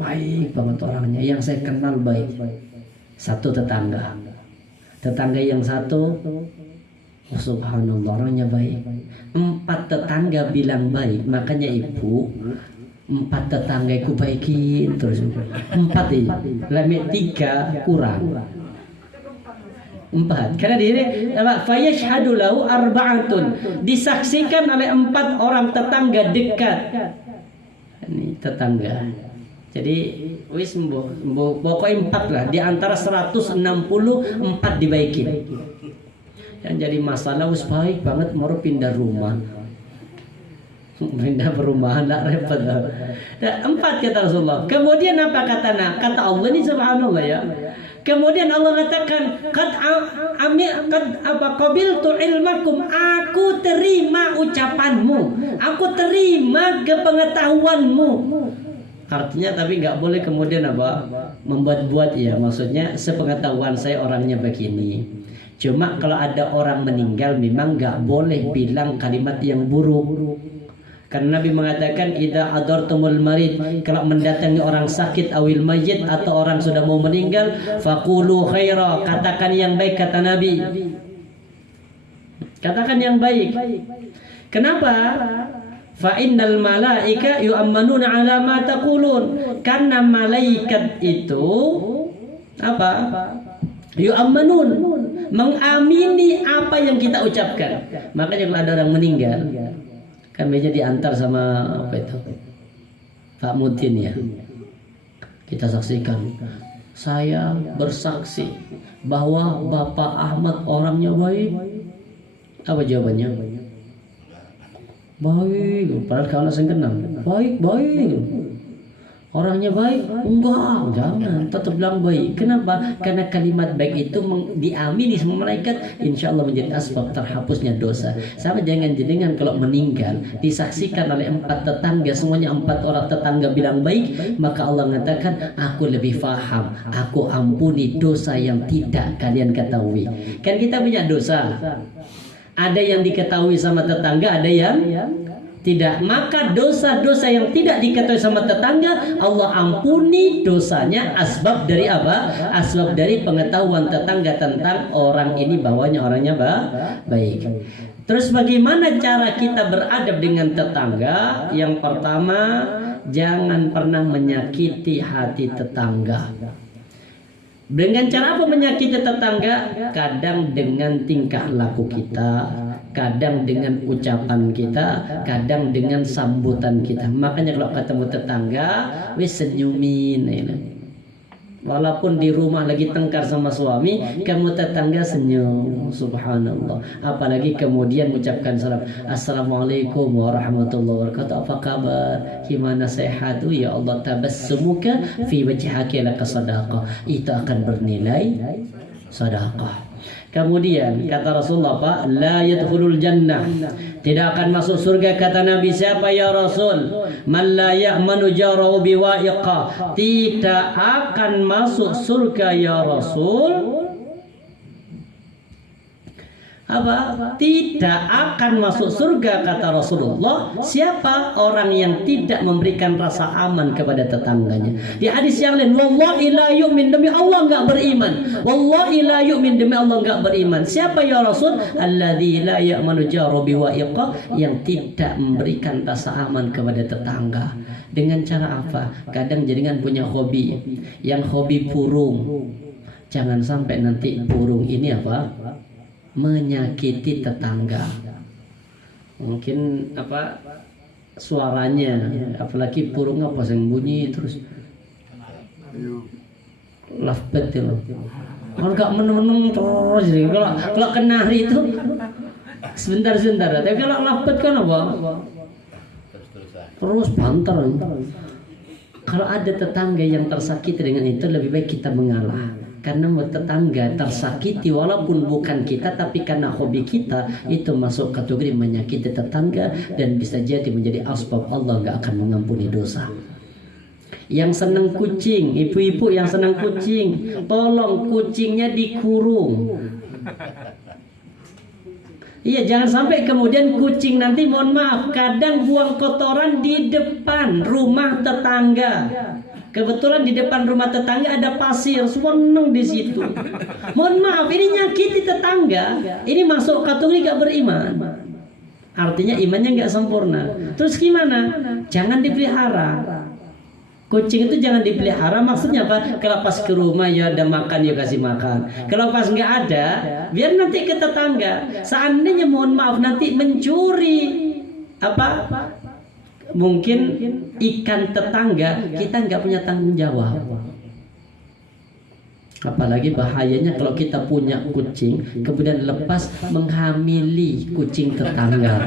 baik banget orangnya, yang saya kenal baik. Satu tetangga yang satu, subhanallah, orangnya baik. 4 tetangga bilang baik, makanya ibu 4 tetangga ku baikin terus. 4 ini, lemik 3 kurang. 4, karena diri fayashhadu lahu arba'atun, disaksikan oleh 4 orang tetangga dekat. Ini tetangga. Jadi wis pokoknya 4 lah, di antara 164 dibaikin. Yang jadi masalah wis baik banget, mau pindah rumah. Pindah perumahan lah, repot. Nah, 4 kata Rasulullah. Kemudian apa kata Allah ini, subhanallah ya. Kemudian Allah katakan, qabiltu ilmakum, aku terima ucapanmu, aku terima kepengetahuanmu. Artinya tapi nggak boleh kemudian membuat-buat ya, maksudnya sepengetahuan saya orangnya begini. Cuma kalau ada orang meninggal memang nggak boleh bilang kalimat yang buruk. Karena Nabi mengatakan idza hadartumul marid, kalau mendatangi orang sakit awil mayyit atau orang sudah mau meninggal, faqulu khaira, katakan yang baik kata Nabi. Katakan yang baik. Kenapa? Fa innal malaika yu'ammanuna ala ma taqulun. Karena malaikat itu apa? Yu'ammanun, mengamini apa yang kita ucapkan. Makanya kalau ada orang meninggal, kan meja diantar sama apa itu? Pak Mutin ya. Kita saksikan. Saya bersaksi bahwa Bapak Ahmad orangnya baik. Apa jawabannya? Baik. Padahal kalau saya kenal, baik. Orangnya baik? Enggak, jangan. Tetap bilang baik. Kenapa? Karena kalimat baik itu diamini sama malaikat, insya Allah menjadi asbab terhapusnya dosa. Sama jangan kalau meninggal disaksikan oleh 4 tetangga, semuanya 4 orang tetangga bilang baik, maka Allah mengatakan aku lebih faham, aku ampuni dosa yang tidak kalian ketahui. Kan kita punya dosa, ada yang diketahui sama tetangga, ada yang tidak. Maka dosa-dosa yang tidak diketahui sama tetangga Allah ampuni dosanya. Asbab dari apa? Asbab dari pengetahuan tetangga tentang orang ini bahwanya orangnya baik. Terus bagaimana cara kita beradab dengan tetangga? Yang pertama, jangan pernah menyakiti hati tetangga. Dengan cara apa menyakiti tetangga? Kadang dengan tingkah laku kita, kadang dengan ucapan kita, kadang dengan sambutan kita. Makanya kalau ketemu tetangga, wis senyumin ya. Walaupun di rumah lagi tengkar sama suami, kamu tetangga senyum, subhanallah. Apalagi kemudian mengucapkan salam, assalamualaikum warahmatullahi wabarakatuh, apa kabar, gimana sehat, ya Allah, tabassumuka fi wajhika laka sadaqah, itu akan bernilai sedekah. Kemudian kata Rasulullah, Pak, la yadkhulul jannah, tidak akan masuk surga. Kata Nabi, siapa ya Rasul? Man la ya'manu jarahu biwa'iqa, tidak akan masuk surga ya Rasul. Apa? Tidak akan masuk surga kata Rasulullah siapa? Orang yang tidak memberikan rasa aman kepada tetangganya. Di hadis yang lain, wallahi la yu'min, demi Allah enggak beriman. Wallahi la yu'min, demi Allah enggak beriman. Siapa ya Rasul? Alladzi la ya'manu jaru biwa'iqa, yang tidak memberikan rasa aman kepada tetangga. Dengan cara apa? Kadang jaringan punya hobi, yang hobi burung. Jangan sampai nanti burung ini apa? Menyakiti tetangga. Mungkin apa suaranya, apalagi burung apa yang bunyi terus lovebird itu. Kalau nggak menung terus, kalau kenari itu sebentar. Tapi kalau lovebird kan apa? Terus banter. Kalau ada tetangga yang tersakiti dengan itu, lebih baik kita mengalah. Karena tetangga tersakiti walaupun bukan kita, tapi karena hobi kita, itu masuk kategori menyakiti tetangga dan bisa jadi menjadi asbab Allah gak akan mengampuni dosa. Yang senang kucing, ibu-ibu yang senang kucing, tolong kucingnya dikurung. Iya, jangan sampai kemudian kucing nanti, mohon maaf, kadang buang kotoran di depan rumah tetangga. Kebetulan di depan rumah tetangga ada pasir, seneng di situ. Mohon maaf, ini nyakiti tetangga. Ini masuk kategori gak beriman. Artinya imannya gak sempurna. Terus gimana? Jangan dipelihara. Kucing itu jangan dipelihara. Maksudnya apa? Kalau pas ke rumah ya ada makan, ya kasih makan. Kalau pas nggak ada, biar nanti ke tetangga. Seandainya mohon maaf nanti mencuri apa? Mungkin ikan tetangga, kita nggak punya tanggung jawab. Apalagi bahayanya kalau kita punya kucing kemudian lepas menghamili kucing tetangga.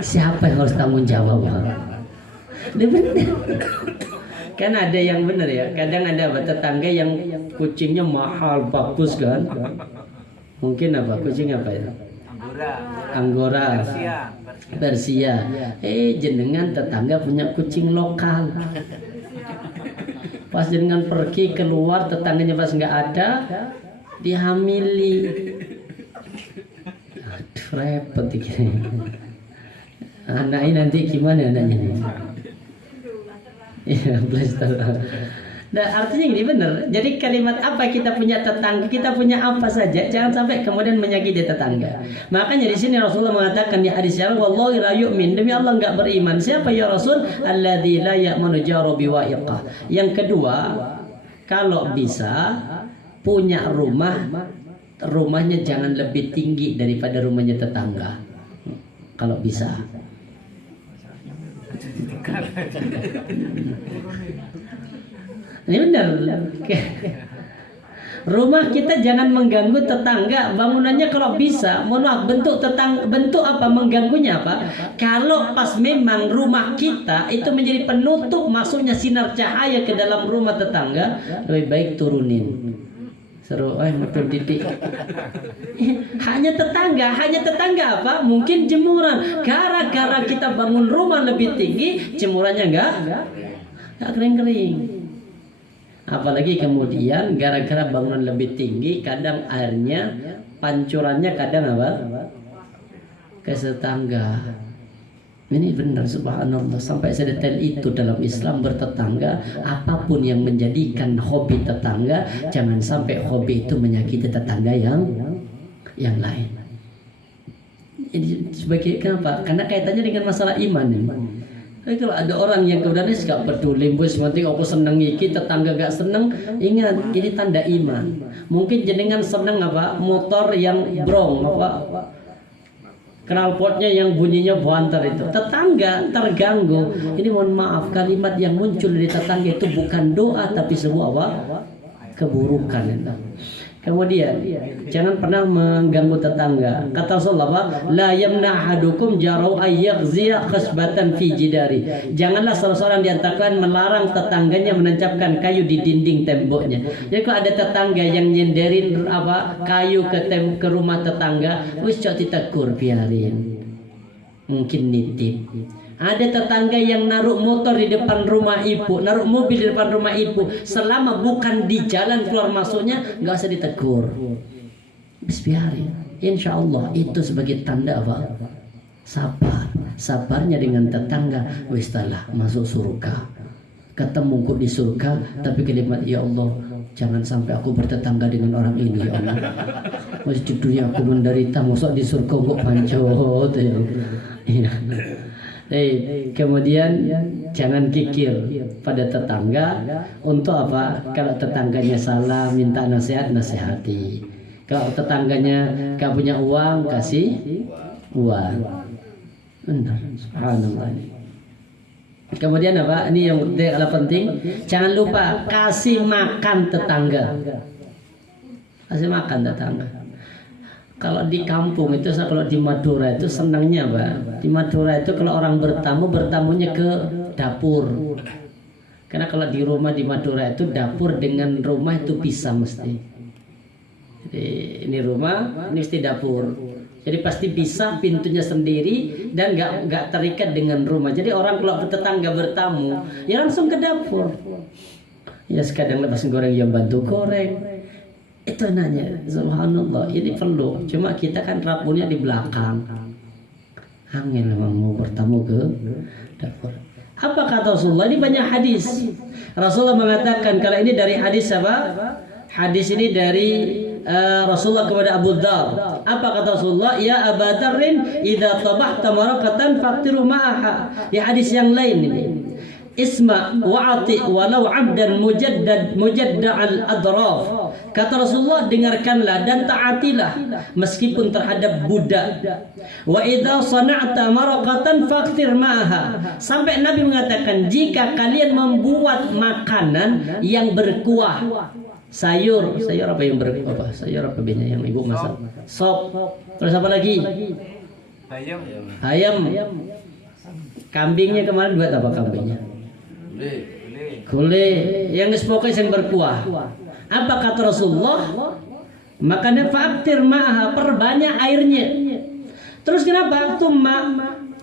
Siapa yang harus tanggung jawab? Benar. Kan ada yang benar ya. Kadang ada tetangga yang kucingnya mahal, bagus kan? Mungkin apa? Kucing apa ya? Anggora. Persia. Jenengan tetangga punya kucing lokal. Pas jenengan pergi keluar, tetangganya pas nggak ada, dihamili. repot ini. Anak ini nanti gimana anaknya nih? Iya, blaster. Nah, artinya ini benar. Jadi kalimat apa kita punya tetangga, kita punya apa saja, jangan sampai kemudian menyakiti tetangga. Makanya di sini Rasulullah mengatakan di hadis yang wallahi la yu'min, demi Allah enggak beriman. Siapa ya Rasul? Alladzi la ya'manu jaru biwa'iqah. Yang kedua, kalau bisa punya rumah, rumahnya jangan lebih tinggi daripada rumahnya tetangga. Kalau bisa. Ini benar. Rumah kita jangan mengganggu tetangga. Bangunannya kalau bisa, mohon maaf, bentuk apa mengganggunya apa? Kalau pas memang rumah kita itu menjadi penutup masuknya sinar cahaya ke dalam rumah tetangga, lebih baik turunin. Seru, betul titik. Hanya tetangga apa? Mungkin jemuran. Gara-gara kita bangun rumah lebih tinggi, jemurannya enggak kering-kering. Apalagi kemudian gara-gara bangunan lebih tinggi, kadang airnya, pancurannya kadang apa? Ke tetangga. Ini benar, subhanallah, sampai sedetail itu dalam Islam bertetangga. Apapun yang menjadikan hobi tetangga, jangan sampai hobi itu menyakiti tetangga yang lain. Ini sebagai kenapa? Karena kaitannya dengan masalah iman ini. Kalau ada orang yang kemudian gak peduli, bos, penting aku seneng iki, tetangga gak seneng, ingat ini tanda iman. Mungkin jenengan seneng apa? Motor yang brong apa? Knalpotnya yang bunyinya banter itu, tetangga terganggu. Ini mohon maaf, kalimat yang muncul dari tetangga itu bukan doa tapi sebuah apa? Keburukan itu. Kemudian jangan pernah mengganggu tetangga. Kata Rasulullah, la yamna ahadukum jarau ayyaghziya khasbatan fi jidari. Janganlah salah seorang di antara kalian melarang tetangganya menancapkan kayu di dinding temboknya. Jadi kalau ada tetangga yang nyenderin apa kayu ke rumah tetangga, wis cok ditegur, biarin. Mungkin nitip. Ada tetangga yang naruh motor di depan rumah ibu, naruh mobil di depan rumah ibu, selama bukan di jalan keluar masuknya, nggak usah ditegur. Biarin. Insya Allah itu sebagai tanda apa? Sabar. Sabarnya dengan tetangga, wistalah masuk surga. Ketemu kok di surga, tapi kalimat ya Allah, jangan sampai aku bertetangga dengan orang ini ya Allah. Masih di dunia aku menderita, masuk di surga kok pancot ya. Iya. Kemudian jangan kikir pada tetangga. Untuk apa? Kalau tetangganya salah, minta nasihat, nasihati. Kalau tetangganya gak punya uang, kasih uang. Benar, subhanallah. Kemudian apa? Ini yang penting. Jangan lupa kasih makan tetangga. Kasih makan tetangga. Kalau di kampung itu, kalau di Madura itu senangnya Pak. Di Madura itu kalau orang bertamunya ke dapur. Karena kalau di rumah di Madura itu dapur dengan rumah itu pisah mesti. Jadi ini rumah, ini mesti dapur. Jadi pasti pisah, pintunya sendiri dan nggak terikat dengan rumah. Jadi orang kalau tetangga bertamu, ya langsung ke dapur. Ya sekadang lepas goreng yang bantu goreng. Itu nanya, subhanallah, ini perlu. Cuma kita kan rapunya di belakang. Angin memang mau bertamu ke dapur. Apa kata Rasulullah? Ini banyak hadis. Rasulullah mengatakan, kalau ini dari hadis apa? Hadis ini dari Rasulullah kepada Abu Dzar. Apa kata Rasulullah? Ya Abu Dzarrin, idza tabahta marakatan faqtiru ma'aha. Di hadis yang lain ini. Isma wa'ati walau 'abdan mujadda al-adraf. Kata Rasulullah, dengarkanlah dan taatilah meskipun terhadap budak. Wa idza sana'ta maraqatan faqtir ma'aha. Sampai Nabi mengatakan, jika kalian membuat makanan yang berkuah, sayur apa yang berkuah? Sayur apa biasanya yang ibu masak? Sop. Terus apa lagi? Ayam. Kambingnya kemarin buat apa kambingnya? Gulai. Yang pokoknya yang berkuah. Apa kata Rasulullah? Makanya faktir ma'aha, perbanyak airnya. Terus kenapa? Tumma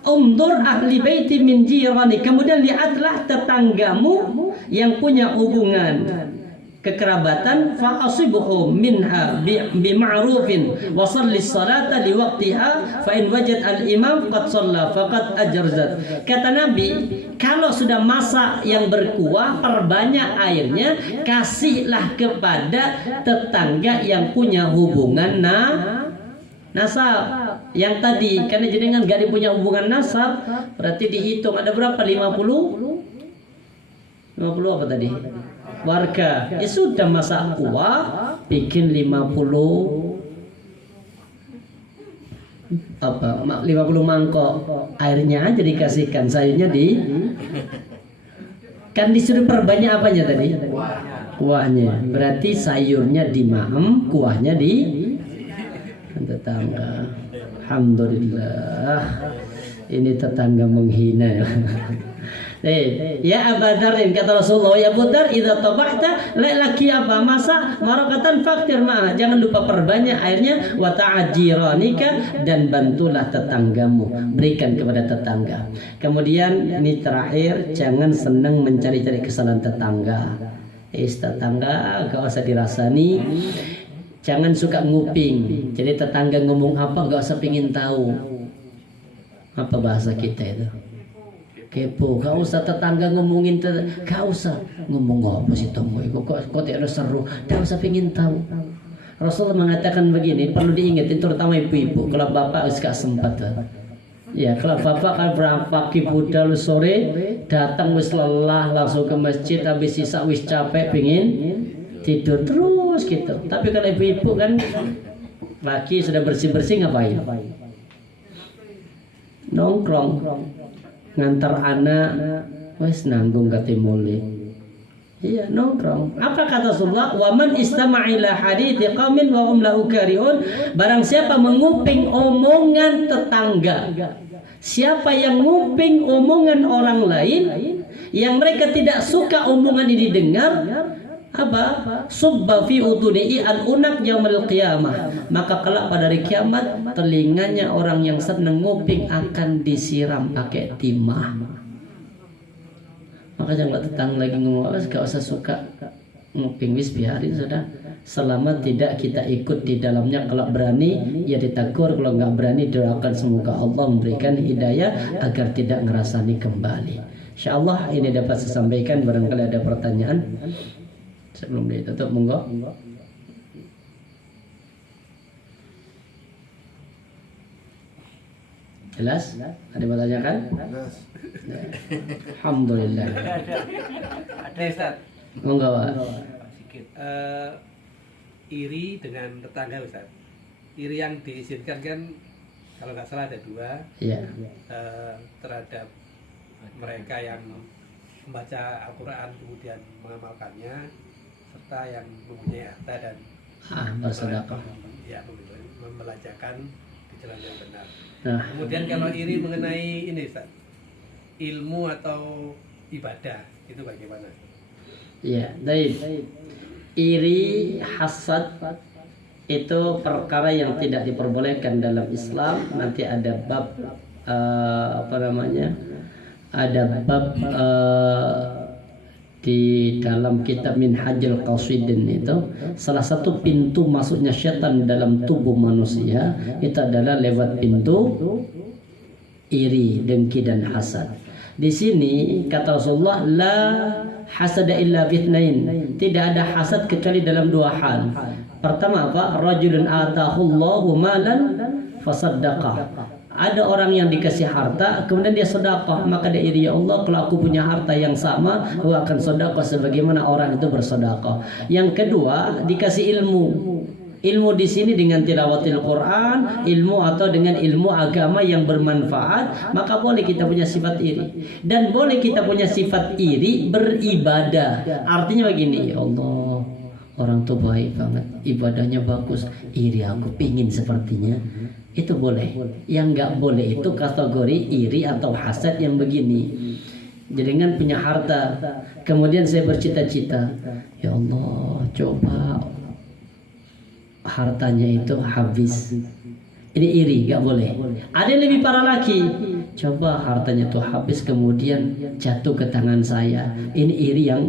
umdur ahli baiti min jirani. Kemudian lihatlah tetanggamu yang punya hubungan kekerabatan, fa asibhu minha bi ma'rufin wa shalli salata li waqtiha fa in wajad al imam qad shalla faqad ajrzat. Kata Nabi, kalau sudah masak yang berkuah, perbanyak airnya, kasihlah kepada tetangga yang punya hubungan nasab. Yang tadi karena jenengan gak punya hubungan nasab, berarti dihitung ada berapa? 50 apa tadi? Warga. Ya sudah masak kuah, bikin 50 mangkok. Airnya aja dikasihkan, sayurnya kan disuruh perbanyak apanya tadi? Kuahnya. Berarti sayurnya dimaem, kuahnya di tetangga. Alhamdulillah. Ini tetangga menghina. Ya Abu Dharin, kata Rasulullah, ya Abu Dhar, idza tabahta laki apa masa marakatan faktir ma'ah, jangan lupa perbanyak airnya, wa ta'jiranika, dan bantulah tetanggamu, berikan kepada tetangga. Kemudian ini terakhir, jangan senang mencari-cari kesalahan tetangga. Tetangga gak usah dirasani. Jangan suka nguping. Jadi tetangga ngomong apa gak usah pingin tahu. Apa bahasa kita itu? Kepo. Gak usah tetangga ngomongin, gak usah ngomong apa sih tomo itu. Kok tidak seru. Gak usah pingin tahu. Rasulullah mengatakan begini, perlu diingat, terutama ibu-ibu. Kalau bapak gak sempat. Ya, kalau bapak kan pagi budal sore datang wis lelah langsung ke masjid, habis sisa wis capek pingin tidur terus gitu. Tapi kalau ibu-ibu kan pagi sudah bersih-bersih ngapain? Nongkrong, ngantar anak, wis nanggung katimuli. Iya, nongkrong. Apa kata Rasulullah? Wa man istama'a ila hadithi qaumin wa hum lahu karihun. Barang siapa menguping omongan tetangga, siapa yang nguping omongan orang lain yang mereka tidak suka omongan ini didengar, apa? Subba fi udunihi al-unak yaumil qiyamah. Maka kelak pada hari kiamat telinganya orang yang senang nguping akan disiram pakai timah. Maka jangan tetangga lagi ngomong, gak usah suka nguping, wis biarin sudah. Selama tidak kita ikut di dalamnya, kalau berani ya ditegur, kalau nggak berani doakan semoga Allah memberikan hidayah agar tidak ngerasani kembali. Insyaallah ini dapat saya sampaikan. Barangkali ada pertanyaan sebelum ditutup, monggo. Jelas? Ada yang bertanyakan? Alhamdulillah. Ada Ustaz. Monggo, Pak. Sedikit. Iri dengan tetangga, Ustaz. Iri yang diizinkan kan kalau nggak salah ada 2. Iya. Terhadap mereka yang membaca Al-Quran kemudian mengamalkannya, serta yang mempunyai harta dan bersedekah. Ya, membelajakan di jalan yang benar. Nah, Kemudian kalau iri mengenai ini, Ustaz, ilmu atau ibadah, itu bagaimana? iya, baik. Iri, hasad itu perkara yang tidak diperbolehkan dalam Islam. Nanti ada bab ada bab di dalam kitab Minhajul Qasidin itu, salah satu pintu masuknya syaitan dalam tubuh manusia itu adalah lewat pintu iri, dengki dan hasad. Di sini kata Rasulullah, la hasada illa fitnain, tidak ada hasad kecuali dalam 2 hal. Pertama apa? Rajulun atahullahu malan fasaddaqah. Ada orang yang dikasih harta kemudian dia sedekah, maka dia iri, ya Allah, kalau aku punya harta yang sama aku akan sedekah sebagaimana orang itu bersedekah. Yang kedua, dikasih ilmu. Ilmu di sini dengan tilawatil Quran, ilmu atau dengan ilmu agama yang bermanfaat, maka boleh kita punya sifat iri. Dan boleh kita punya sifat iri beribadah. Artinya begini, ya Allah, orang tuh baik banget, ibadahnya bagus, iri aku pingin sepertinya. Itu boleh. Yang nggak boleh itu kategori iri atau hasad yang begini. Jangan punya harta, kemudian saya bercita-cita, ya Allah, coba hartanya itu habis, Ini iri, gak boleh. Ada yang lebih parah lagi. Coba hartanya tuh habis kemudian jatuh ke tangan saya. Ini iri yang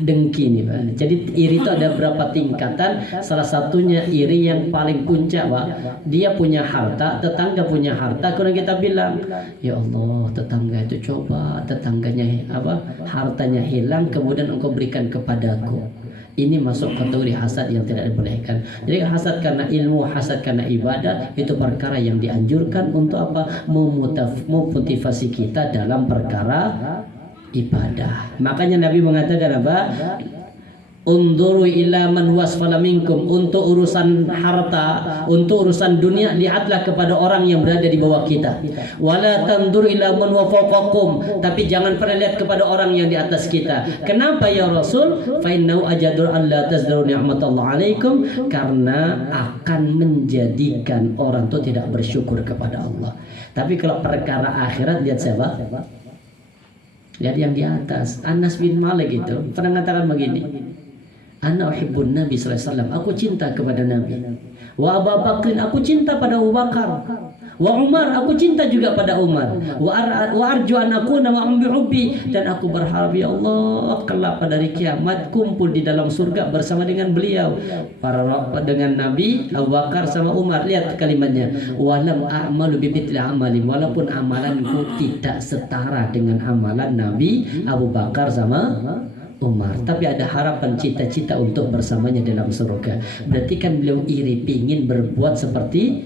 dengki nih Pak. Jadi iri itu ada berapa tingkatan. Salah satunya iri yang paling puncak Pak. Dia punya harta, tetangga punya harta. Kemudian kita bilang, ya Allah, tetangga itu coba tetangganya hartanya hilang, kemudian engkau berikan kepadaku. Ini masuk kategori hasad yang tidak dibolehkan. Jadi hasad karena ilmu, hasad karena ibadah itu perkara yang dianjurkan untuk apa? Memotivasi kita dalam perkara ibadah. Makanya Nabi mengatakan apa? Unduru ila man wasfala minkum. Untuk urusan harta, untuk urusan dunia, lihatlah kepada orang yang berada di bawah kita. Wala tandur ila man wafaqakum. Tapi jangan pernah lihat kepada orang yang di atas kita. Kenapa ya Rasul? Fa innahu ajadur alla tazdaru ni'matallah alaikum. Karena akan menjadikan orang itu tidak bersyukur kepada Allah. Tapi kalau perkara akhirat, lihat siapa? Lihat yang di atas. Anas bin Malik itu pernah mengatakan begini, Ana uhibbun Nabi sallallahu alaihi wasallam. Aku cinta kepada Nabi. Wa Abu Bakrin, aku cinta pada Abu Bakar. Wa Umar, aku cinta juga pada Umar. Wa arju an akuna ma'ahum bihubbi, dan aku berharap ya Allah kelak pada hari kiamat kumpul di dalam surga bersama dengan beliau. Dengan Nabi, Abu Bakar sama Umar. Lihat kalimatnya. Walam a'malu bimithli amali, walaupun amalanku tidak setara dengan amalan Nabi, Abu Bakar sama Umar, tapi ada harapan cita-cita untuk bersamanya dalam surga. Berarti kan beliau iri, pingin berbuat seperti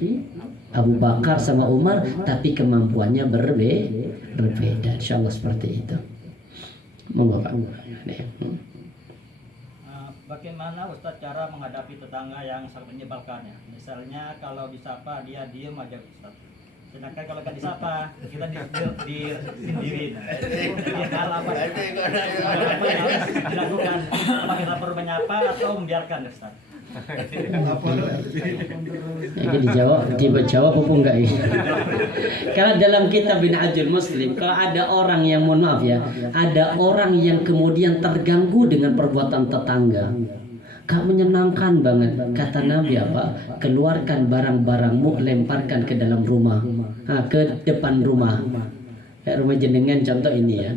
Abu Bakar sama Umar, tapi kemampuannya berbeda. Insyaallah seperti itu. Monggo Pak. Bagaimana Ustadz cara menghadapi tetangga yang sangat menyebalkan ya? Misalnya kalau disapa dia diem aja Ustadz. Sedangkan kalau nggak disapa, kita disindirin. Jadi hal apa yang harus dilakukan? Apa kita perlu menyapa atau membiarkan, Ustaz? Jadi dijawab apa enggak ya? Karena dalam kitab Minhajul Muslim, kalau ada orang yang, mohon maaf ya, ada orang yang kemudian terganggu dengan perbuatan tetangga, gak menyenangkan banget, kata Nabi apa? Keluarkan barang-barangmu, lemparkan ke dalam rumah, ke depan rumah. Kayak rumah jenengan contoh ini ya.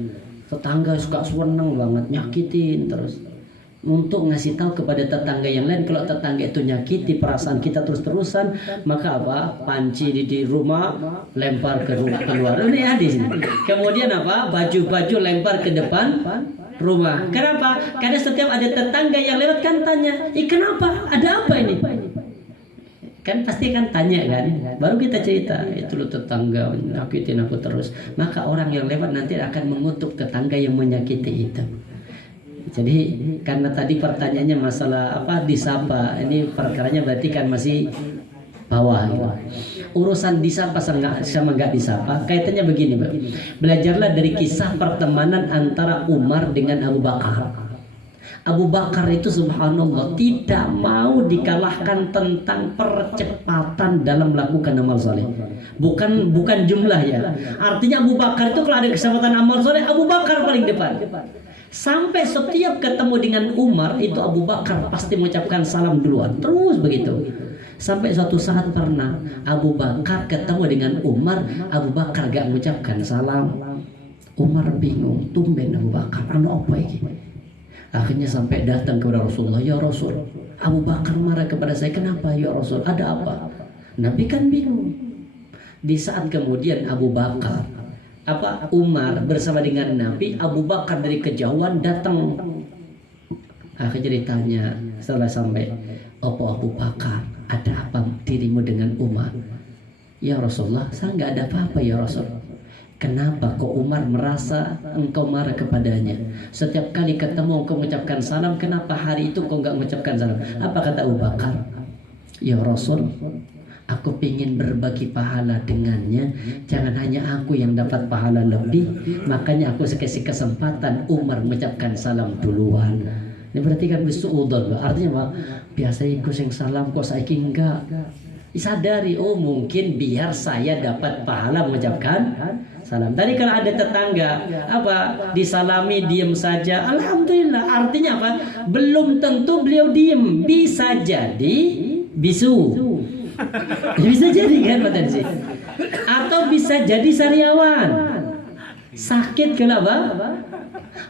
Tetangga suka seneng banget, nyakitin terus. Untuk ngasih tahu kepada tetangga yang lain, kalau tetangga itu nyakiti perasaan kita terus-terusan, maka apa? Panci di rumah, lempar ke rumah keluar. Ini hadis ini. Kemudian apa? Baju-baju lempar ke depan rumah. Kenapa? Karena setiap ada tetangga yang lewat kan tanya, kenapa? Ada apa ini? Kan pasti kan tanya kan. Baru kita cerita, itu loh tetangga nyakitin aku terus. Maka orang yang lewat nanti akan mengutuk tetangga yang menyakiti itu. Jadi karena tadi pertanyaannya masalah apa disapa, ini perkaranya berarti kan masih bawah gitu. Urusan disapa sama nggak disapa kaitannya begini Pak. Belajarlah dari kisah pertemanan antara Umar dengan Abu Bakar. Abu Bakar itu subhanallah tidak mau dikalahkan tentang percepatan dalam melakukan amal soleh. Bukan jumlah ya. Artinya Abu Bakar itu kalau ada kesempatan amal soleh, Abu Bakar paling depan. Sampai setiap ketemu dengan Umar itu Abu Bakar pasti mengucapkan salam duluan. Terus begitu. Sampai suatu saat pernah Abu Bakar ketemu dengan Umar, Abu Bakar gak mengucapkan salam. Umar bingung, tumben Abu Bakar, anu apa ini? Akhirnya sampai datang kepada Rasulullah, ya Rasul, Abu Bakar marah kepada saya, kenapa ya Rasul? Ada apa? Nabi kan bingung. Di saat kemudian Abu Bakar Umar bersama dengan Nabi, Abu Bakar dari kejauhan datang. Akhirnya ditanya setelah sampai, apa Abu Bakar, ada apa dirimu dengan Umar? Ya Rasulullah, saya nggak ada apa-apa ya Rasul. Kenapa kok Umar merasa engkau marah kepadanya? Setiap kali ketemu engkau mengucapkan salam, kenapa hari itu kau nggak mengucapkan salam? Apa kata Abu Bakar? Ya Rasul, aku ingin berbagi pahala dengannya. Jangan hanya aku yang dapat pahala lebih. Makanya aku kasih kesempatan Umar mengucapkan salam duluan. Ini berarti kan wisu'udon. Artinya apa? Biasanya aku sing salam kok saiki enggak. Sadari, oh mungkin biar saya dapat pahala mengucapkan salam. Tadi kalau ada tetangga disalami diam saja, alhamdulillah. Artinya apa? Belum tentu beliau diam, bisa jadi bisu. Bisa jadi kan potensi. Atau bisa jadi sariawan. Sakit kenapa?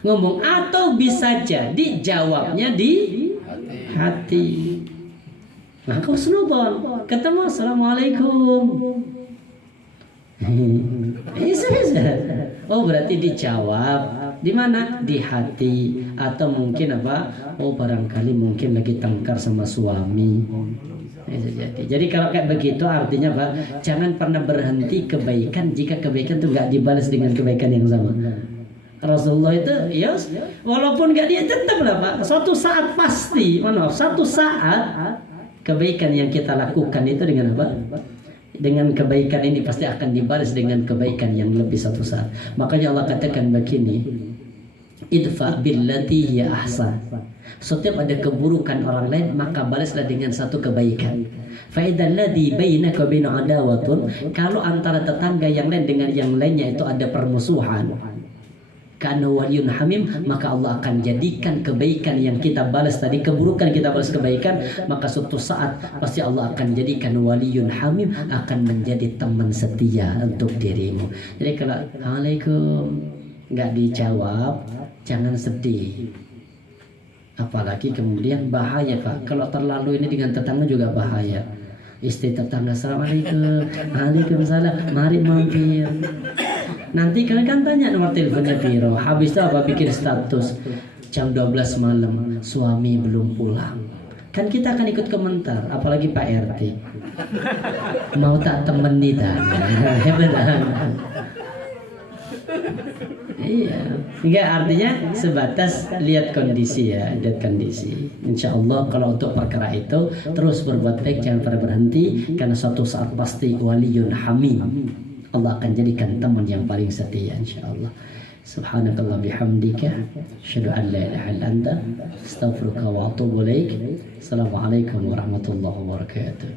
Ngomong. Atau bisa jadi jawabnya di hati. Maka husnubon. Ketemu assalamualaikum. Bisa. Oh berarti dijawab. Di mana? Di hati. Atau mungkin apa? Oh barangkali mungkin lagi tengkar sama suami. Jadi kalau kayak begitu artinya apa? Jangan pernah berhenti kebaikan jika kebaikan itu nggak dibalas dengan kebaikan yang sama. Rasulullah itu ya walaupun nggak dia tetap lah Pak. Suatu saat pasti, suatu saat kebaikan yang kita lakukan itu dengan apa? Dengan kebaikan ini pasti akan dibalas dengan kebaikan yang lebih suatu saat. Makanya Allah katakan begini, idfa billati hiya ahsan. Setiap ada keburukan orang lain maka balaslah dengan satu kebaikan. Fa idzal ladzi bainaka wa baina adawatun, kalau antara tetangga yang lain dengan yang lainnya itu ada permusuhan, kana waliyun hamim, maka Allah akan jadikan kebaikan yang kita balas tadi, keburukan kita balas kebaikan, maka suatu saat pasti Allah akan jadikan waliyun hamim, akan menjadi teman setia untuk dirimu. Jadi kalau Assalamualaikum nggak dijawab, jangan sedih. Apalagi kemudian bahaya Pak, kalau terlalu ini dengan tetangga juga bahaya. Istri tetangga Assalamualaikum, Waalaikumsalam, mari mampir. Nanti kalian kan tanya nomor teleponnya Piro. Habis itu apa, bikin status jam 12 malam suami belum pulang. Kan kita akan ikut komentar, apalagi Pak RT. Mau tak temani tanya. Benar. Iya. Hingga artinya sebatas lihat kondisi ya, lihat kondisi. Insya Allah kalau untuk perkara itu terus berbuat baik, jangan pernah berhenti, karena suatu saat pasti waliyun hamim. Allah akan jadikan teman yang paling setia insyaallah. Subhanakallah bihamdika asyhadu an la ilaha illa anta astaghfiruka wa atubu ilaik. Assalamualaikum warahmatullahi wabarakatuh.